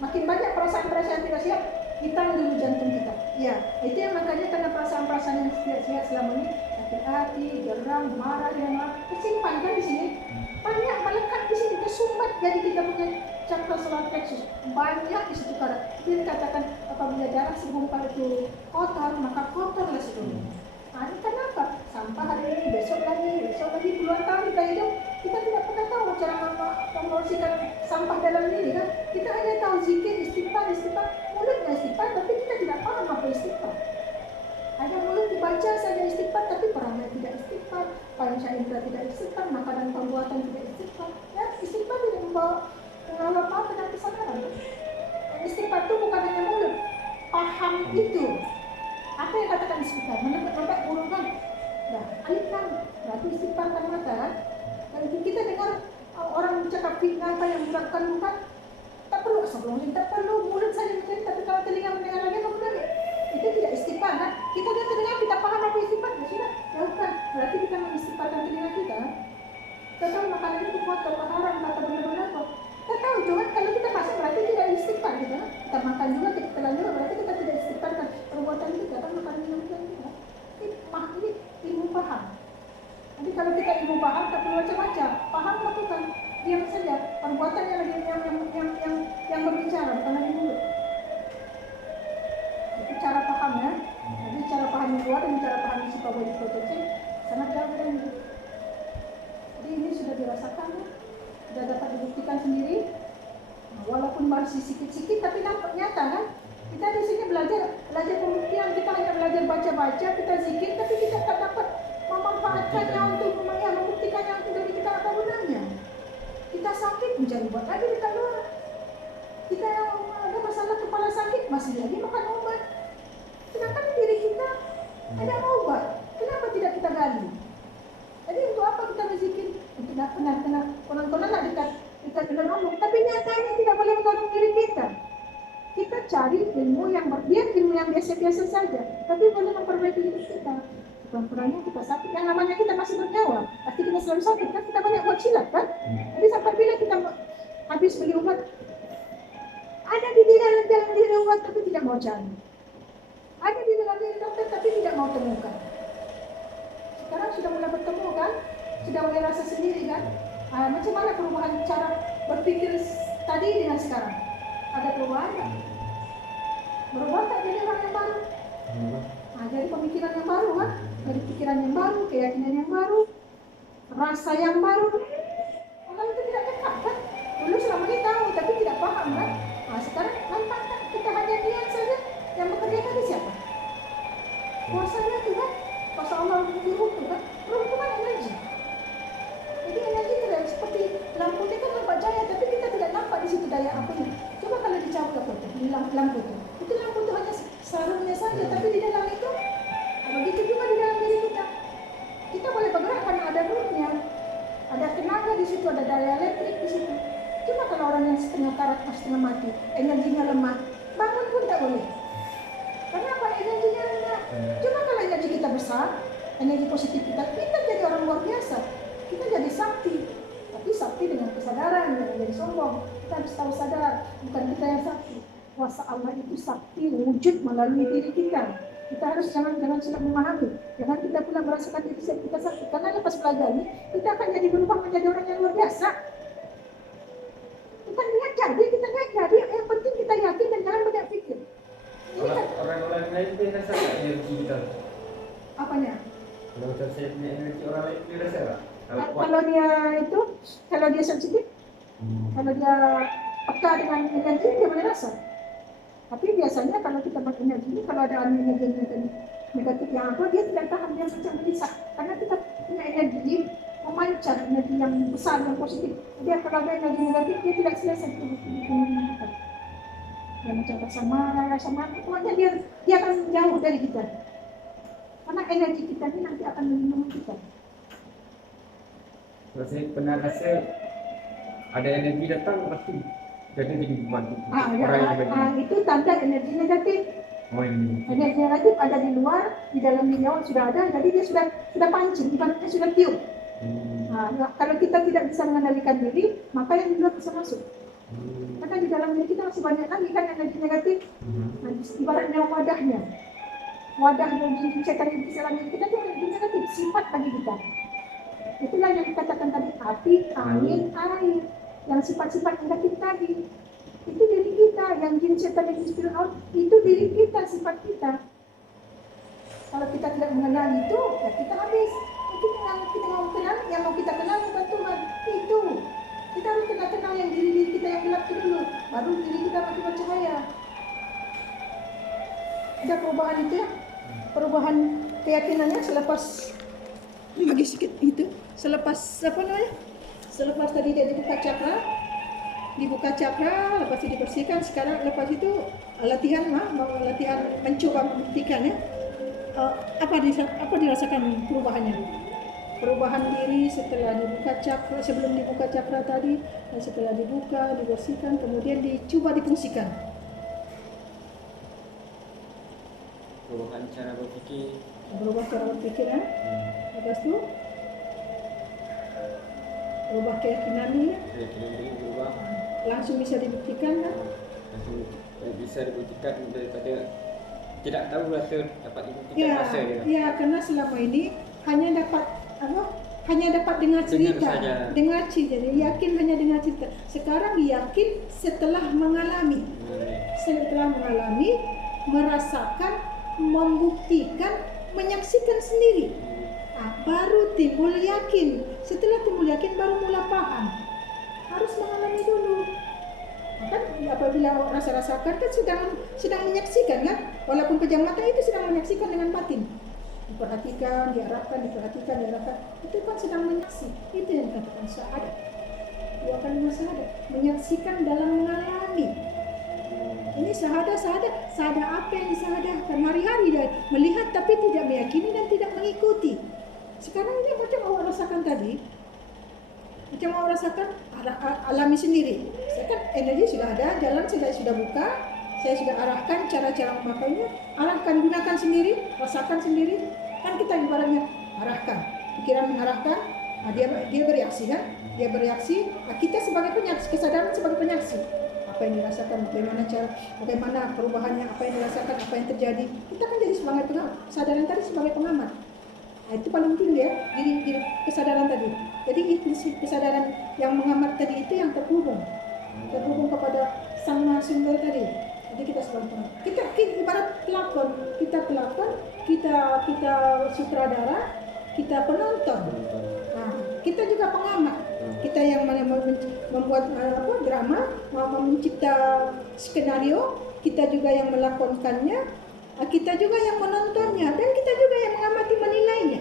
Makin banyak perasaan-perasaan yang tidak sehat, hitam dulu jantung kita. Ya, itu yang makanya karena perasaan-perasaan yang tidak sehat selama ini, sakit hati, geram, marah, tersimpan kan di sini. Banyak melekat di sini, tersumbat. Jadi kita punya cakra solar plexus banyak di situ karena dia dikatakan apabila darah segumpal itu kotor, maka kotorlah seluruhnya. Ini kenapa? Sampah hari ini, besok lagi puluhan tahun kita hidup, kita tidak pernah tahu cara membersihkan sampah dalam diri kan? Kita hanya tahu zikir, istighfar, mulutnya istighfar, tapi kita tidak paham apa istighfar. Hanya mulut dibaca saja istighfar, tapi perangai tidak istighfar, panca indera tidak istighfar, makanan pembuatan tidak istighfar. Ya, istighfar tidak membawa pengaruh apa dan kesadaran. Istighfar itu bukan hanya mulut, paham itu. Apa yang katakan istighfar? Menembak burung kan? Nah, alifkan. Berarti istighfar kan mata kan? Dan kita dengar orang cakap kakinya apa yang bukan tak perlu astagfirullahaladzim, tak perlu mulut saja menjadi, tapi kalau telinga mendengar lagi kamu lagi itu tidak istighfar kan? Kita lihat telinga kita paham apa istighfar, ya sudah jauhkan, berarti kita mengistighfarkan telinga kita. Kita tahu makanan itu kotor, haram, kata benar-benar kok. Kita tahu, cuma kalau kita masuk berarti tidak istighfar gitu kan? Kita makan juga, kita telan juga, berarti kita tidak istighfarkan perbuatan kita kan, makanan minuman kita. Ini ilmu paham. Jadi kalau kita ilmu paham, tak perlu macam-macam. Paham lakukan, diam saja. Perbuatan yang berbicara, bukan lagi mulut. Itu cara paham ya. Jadi cara paham yang luar dan cara paham yang psikologi proteksi sangat jauh dari itu. Jadi ini sudah dirasakan, sudah dapat dibuktikan sendiri. Nah, walaupun masih sikit-sikit, tapi nampak nyata kan. Kita di sini belajar pembuktian, kita hanya belajar baca-baca, kita zikir, tapi kita tak dapat memanfaatkannya untuk membuktikannya untuk diri kita apa gunanya. Kita sakit mencari obat lagi di luar. Kita yang ada masalah kepala sakit masih lagi makan obat. Sedangkan diri kita ada obat, kenapa tidak kita gali? Jadi untuk apa kita berzikir? Untuk konon-konon lah dekat dengan Allah, tapi nyatanya tidak boleh menolong diri kita. Kita cari ilmu yang ilmu yang biasa-biasa saja, tapi boleh memperbaiki diri kita. Kurang-kurangnya kita sakit, yang namanya kita masih bernyawa, pasti kita selalu sakit kan, kita banyak buat silap kan. Jadi sampai bila kita habis beli obat, ada di dalam diri obat tapi tidak mau cari, ada di dalam diri dokter tapi tidak mau temukan. Sekarang sudah mulai bertemu kan, sudah mulai rasa sendiri kan. Macam mana perubahan cara berpikir tadi dengan sekarang? Ada perubahan tak? Berubah tak jadi orang yang baru? Jadi pemikiran yang baru kan? Jadi pikiran yang baru, keyakinan yang baru, rasa yang baru. Orang itu tidak dekat kan? Dulu selama ini tahu tapi tidak paham kan? Sekarang nampak kan? Kita hanya diam saja. Yang bekerja tadi siapa? Kuasanya itu kan? Kuasa Allah itu kan? Ruh itu kan energi. Jadi energi tidak seperti lampu itu kan nampak cahaya, tapi kita tidak nampak di situ daya apinya. Coba kalau dicabut apa itu? Di lampu itu lampu itu hanya sarungnya saja, tapi di dalam itu begitu juga di dalam diri kita. Kita boleh bergerak karena ada ruhnya, ada tenaga di situ, ada daya elektrik di situ. Cuma kalau orang yang setengah karat, setengah mati, energinya lemah, bangun pun tak boleh. Kenapa energinya rendah? Cuma kalau energi kita besar, energi positif kita jadi orang luar biasa. Kita jadi sakti, tapi sakti dengan kesadaran, jangan jadi sombong. Kita harus tahu sadar, bukan kita yang sakti. Kuasa Allah itu sakti wujud melalui diri kita. Kita harus jangan silap memahami. Jangan kita pula merasakan diri kita sakti. Karena lepas belajar ini, kita akan jadi berubah menjadi orang yang luar biasa. Kita lihat jadi. Yang penting kita yakin dan jangan banyak pikir. Orang-orang lain dia rasa tak energi kita? Apanya? Kalau macam saya punya energi, orang lain dia rasa tak? Kalau dia sensitif, kalau dia peka dengan energi, dia boleh rasa. Tapi biasanya kalau kita berenergi, kalau ada energi negatif yang apa, dia tidak tahan, dia macam gelisah. Karena kita punya energi memancar, energi yang besar, yang positif. Jadi kalau ada energi negatif, dia tidak selesai dengan kita. Dia macam rasa marah, pokoknya dia akan jauh dari kita. Karena energi kita ini nanti akan melindungi kita. Kalau saya pernah rasa ada energi datang, pasti jadi membantu orang yang negatif. Itu tanda energi negatif. Energi negatif ada di luar, di dalam diri awal sudah ada, jadi dia sudah pancing, ibaratnya sudah tiup. Kalau kita tidak bisa mengendalikan diri, maka yang di luar bisa masuk. Karena di dalam diri kita masih banyak lagi kan energi negatif. Ibaratnya wadah yang setan di dalam diri kita itu energi negatif, sifat bagi kita. Itulah yang dikatakan tadi api, angin, air. Yang sifat-sifat negatif tadi itu diri kita, yang jin setan dan spirit out itu diri kita, sifat kita. Kalau kita tidak mengenal itu, ya kita habis. Kita mau kenal, yang mau kita kenal bukan Tuhan itu. Kita harus kenal yang diri kita yang gelap itu dulu, baru diri kita makin bercahaya. Ada perubahan itu ya, perubahan keyakinannya selepas lagi sedikit itu, selepas Selepas tadi dia dibuka cakra, lepas itu dibersihkan. Sekarang lepas itu latihan mencoba membuktikan ya. Apa dirasakan perubahannya? perubahan diri setelah dibuka cakra, sebelum dibuka cakra tadi, dan setelah dibuka, dibersihkan, kemudian dicoba difungsikan. Perubahan cara berfikir. Berubah cara berpikir, lepas itu berubah keyakinannya, Keyakinan diri berubah. langsung bisa dibuktikan kan? Langsung bisa dibuktikan daripada tidak tahu rasa dapat dibuktikan Ya, rasa dia. ya, karena selama ini hanya dapat apa? Hanya dapat dengar cerita, saja. dengar cerita, yakin hanya dengar cerita. Sekarang yakin setelah mengalami, merasakan, membuktikan, menyaksikan sendiri. Baru timbul yakin. Setelah timbul yakin baru mula paham. Harus mengalami dulu. Kan apabila rasa-rasakan kan sedang menyaksikan kan, walaupun pejam mata itu sedang menyaksikan dengan batin. Diperhatikan, diarahkan, itu kan sedang menyaksikan. Itu yang dikatakan syahadat. 2 kalimat syahadat, menyaksikan dalam mengalami. Ini syahadat apa yang disahadahkan hari-hari dan melihat tapi tidak meyakini dan tidak mengikuti. Sekarang ini macam awak rasakan tadi, macam awak rasakan, alami sendiri. Saya kan energi sudah ada, jalan sudah buka, saya sudah arahkan cara-cara memakainya, arahkan, gunakan sendiri, rasakan sendiri. Kan kita ibaratnya arahkan, pikiran mengarahkan, dia bereaksi kan, kita sebagai penyaksi, kesadaran sebagai penyaksi. Apa yang dirasakan, bagaimana perubahannya, apa yang dirasakan, apa yang terjadi. Kita kan jadi sebagai pengamat, kesadaran tadi sebagai pengamat. Nah, itu paling tinggi ya, diri kesadaran tadi. Jadi kesadaran yang mengamat tadi itu yang terhubung kepada sang sumber tadi. Jadi kita sebagai pengamat. Kita ibarat pelakon, kita sutradara, kita penonton. Nah, kita juga pengamat. Kita yang membuat drama, mencipta skenario, kita juga yang melakonkannya, kita juga yang menontonnya, dan kita juga yang mengamati, menilainya.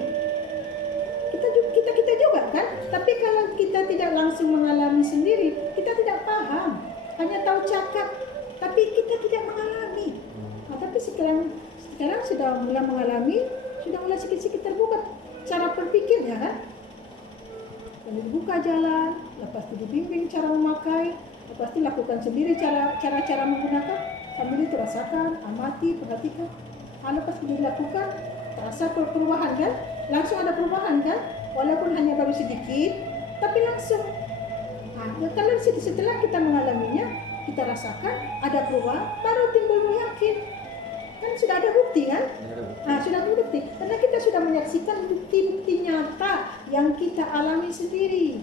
Kita juga kan. Tapi kalau kita tidak langsung mengalami sendiri, kita tidak paham, hanya tahu cakap, tapi kita tidak mengalami. Nah, tapi sekarang sudah mulai mengalami, sudah mulai sedikit-sedikit terbuka cara berpikirnya kan. Dibuka jalan, lepas itu dibimbing cara memakai, lepas itu lakukan sendiri cara menggunakan, sambil itu rasakan, amati, perhatikan. Lepas itu dilakukan, terasa perubahan kan, langsung ada perubahan kan, walaupun hanya baru sedikit, tapi langsung. Kalau setelah kita mengalaminya, kita rasakan ada perubahan, baru timbul yakin. Kan sudah ada bukti kan? Sudah ada bukti. Karena kita sudah menyaksikan bukti-bukti nyata yang kita alami sendiri.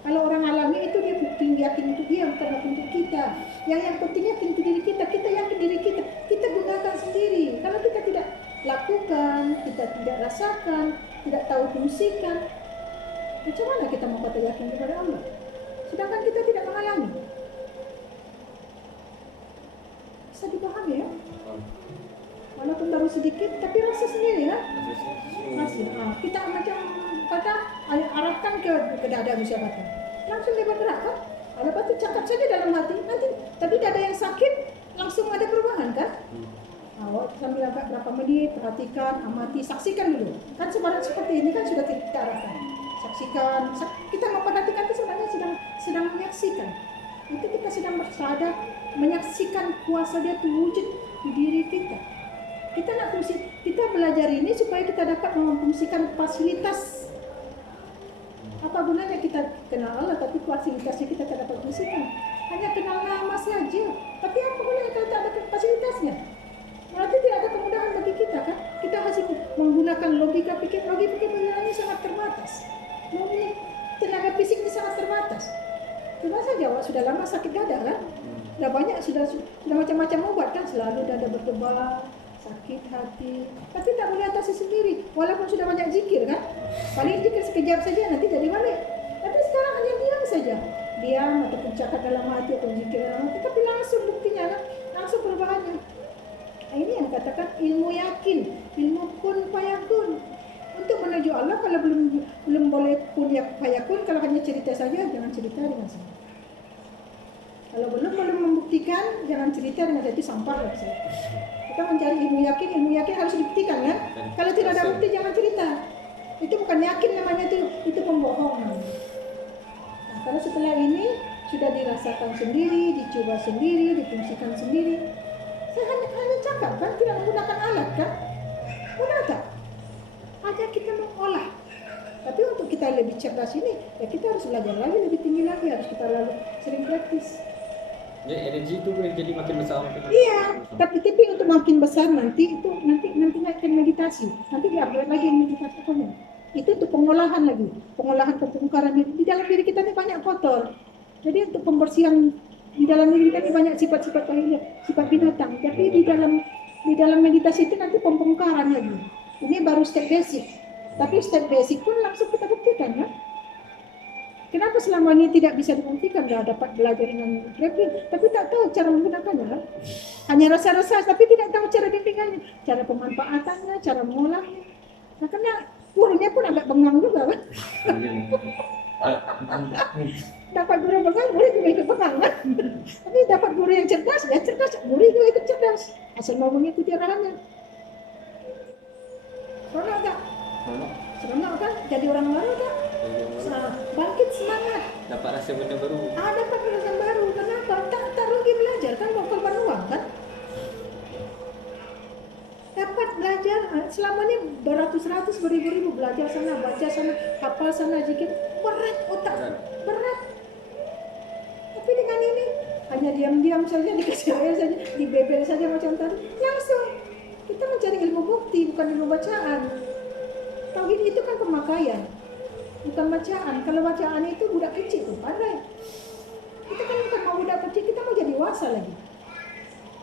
Kalau orang alami itu dia bukti yakin untuk dia, bukan untuk kita. Yang penting yakin untuk diri kita yakin diri kita gunakan sendiri. Kalau kita tidak lakukan, kita tidak rasakan, tidak tahu fungsikan, macam mana kita mau kata yakin kepada Allah? Sedangkan kita tidak mengalami. Bisa dipahami ya? Walaupun baru sedikit, tapi rasa sendiri ya. Rasa. Kita macam kata arahkan ke dada bisa kata. Langsung dia bergerak kan. Lepas itu cakap saja dalam hati. Nanti tadi dada yang sakit langsung ada perubahan kan. Awak sambil agak berapa menit perhatikan, amati, saksikan dulu. Kan seperti ini kan sudah kita arahkan. Saksikan. Kita memperhatikan itu sebenarnya sedang menyaksikan. Itu kita sedang bersyahadat menyaksikan kuasa dia itu wujud di diri kita. Kita belajar ini supaya kita dapat memfungsikan fasilitas. Apa gunanya kita kenal Allah tapi fasilitasnya kita tidak dapat fungsikan? Hanya kenal nama saja. Tapi apa gunanya kalau tak ada fasilitasnya? Berarti tidak ada kemudahan bagi kita kan? Kita masih menggunakan logika pikir ini sangat terbatas. Tenaga fisiknya sangat terbatas. Coba saja awak sudah lama sakit dada kan? Sudah banyak, sudah macam-macam obat kan? Selalu dada berdebar, sakit hati, tapi tak boleh atasi sendiri. Walaupun sudah banyak zikir kan, paling zikir sekejap saja nanti jadi balik. Tapi sekarang hanya diam saja, diam ataupun cakap dalam hati atau zikir dalam hati, tapi langsung buktinya kan, langsung perubahannya. Ini yang katakan ilmu yakin, ilmu kun fayakun. Untuk menuju Allah kalau belum boleh kun fayakun, kalau hanya cerita saja jangan cerita dengan saya. Kalau belum membuktikan jangan cerita dengan saya, itu sampah lah saya. Kita mencari ilmu yakin harus dibuktikan kan? Kalau tidak ada bukti jangan cerita. Itu bukan yakin namanya, itu pembohongan. Nah, kalau setelah ini sudah dirasakan sendiri, dicoba sendiri, difungsikan sendiri, saya hanya cakap kan, tidak menggunakan alat kan, mudah tak? Hanya kita mengolah. Tapi untuk kita lebih cerdas ini, ya kita harus belajar lagi, lebih tinggi lagi, harus kita sering praktis. Ya, energi itu boleh jadi makin besar. Iya, tapi untuk makin besar nanti naikkan meditasi. Nanti di-upgrade lagi meditasi pokoknya. Itu untuk pengolahan lagi, pengolahan pembongkaran di dalam diri kita ini banyak kotor. Jadi untuk pembersihan di dalam diri kita ini banyak sifat-sifat bahaya, sifat binatang. Tapi di dalam meditasi itu nanti pembongkaran lagi. Ini baru step basic. Tapi step basic pun langsung kita buktikan ya. Kenapa selama ini tidak bisa dibuktikan? Dah dapat belajar dengan grappling, tapi tak tahu cara menggunakannya. Hanya rasa-rasa, tapi tidak tahu cara bimbingannya, cara pemanfaatannya, cara mengolahnya. Nah, karena gurunya pun agak bengang juga kan. Dapat guru bengang, murid juga ikut bengang kan. Tapi dapat guru yang cerdas, ya cerdas, murid juga ikut cerdas. Asal mau mengikuti arahannya. Seronok tak? Seronok kan? Jadi orang baru tak? Bangkit semangat. Dapat rasa benda baru. Dapat rasa baru. Kenapa? Tak rugi belajar kan, mau korban uang kan? Dapat belajar. Selama ini beratus-ratus, beribu-ribu belajar sana, baca sana, hafal sana, zikir. Berat otak, berat. Tapi dengan ini hanya diam-diam saja, dikasih air saja, dibebel saja macam tadi, langsung kita mencari ilmu bukti, bukan ilmu bacaan. Tauhid itu kan pemakaian, bukan bacaan. Kalau bacaan itu budak kecil tuh pandai. Kita kan bukan mau budak kecil, kita mau jadi dewasa lagi.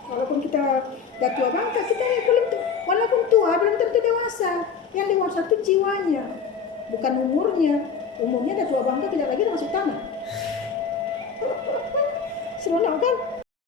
Walaupun kita dah tua bangka, kita belum walaupun tua belum tentu dewasa. Yang dewasa itu jiwanya, bukan umurnya. Umurnya dah tua bangka, tidak lagi masuk tanah. Seronok kan?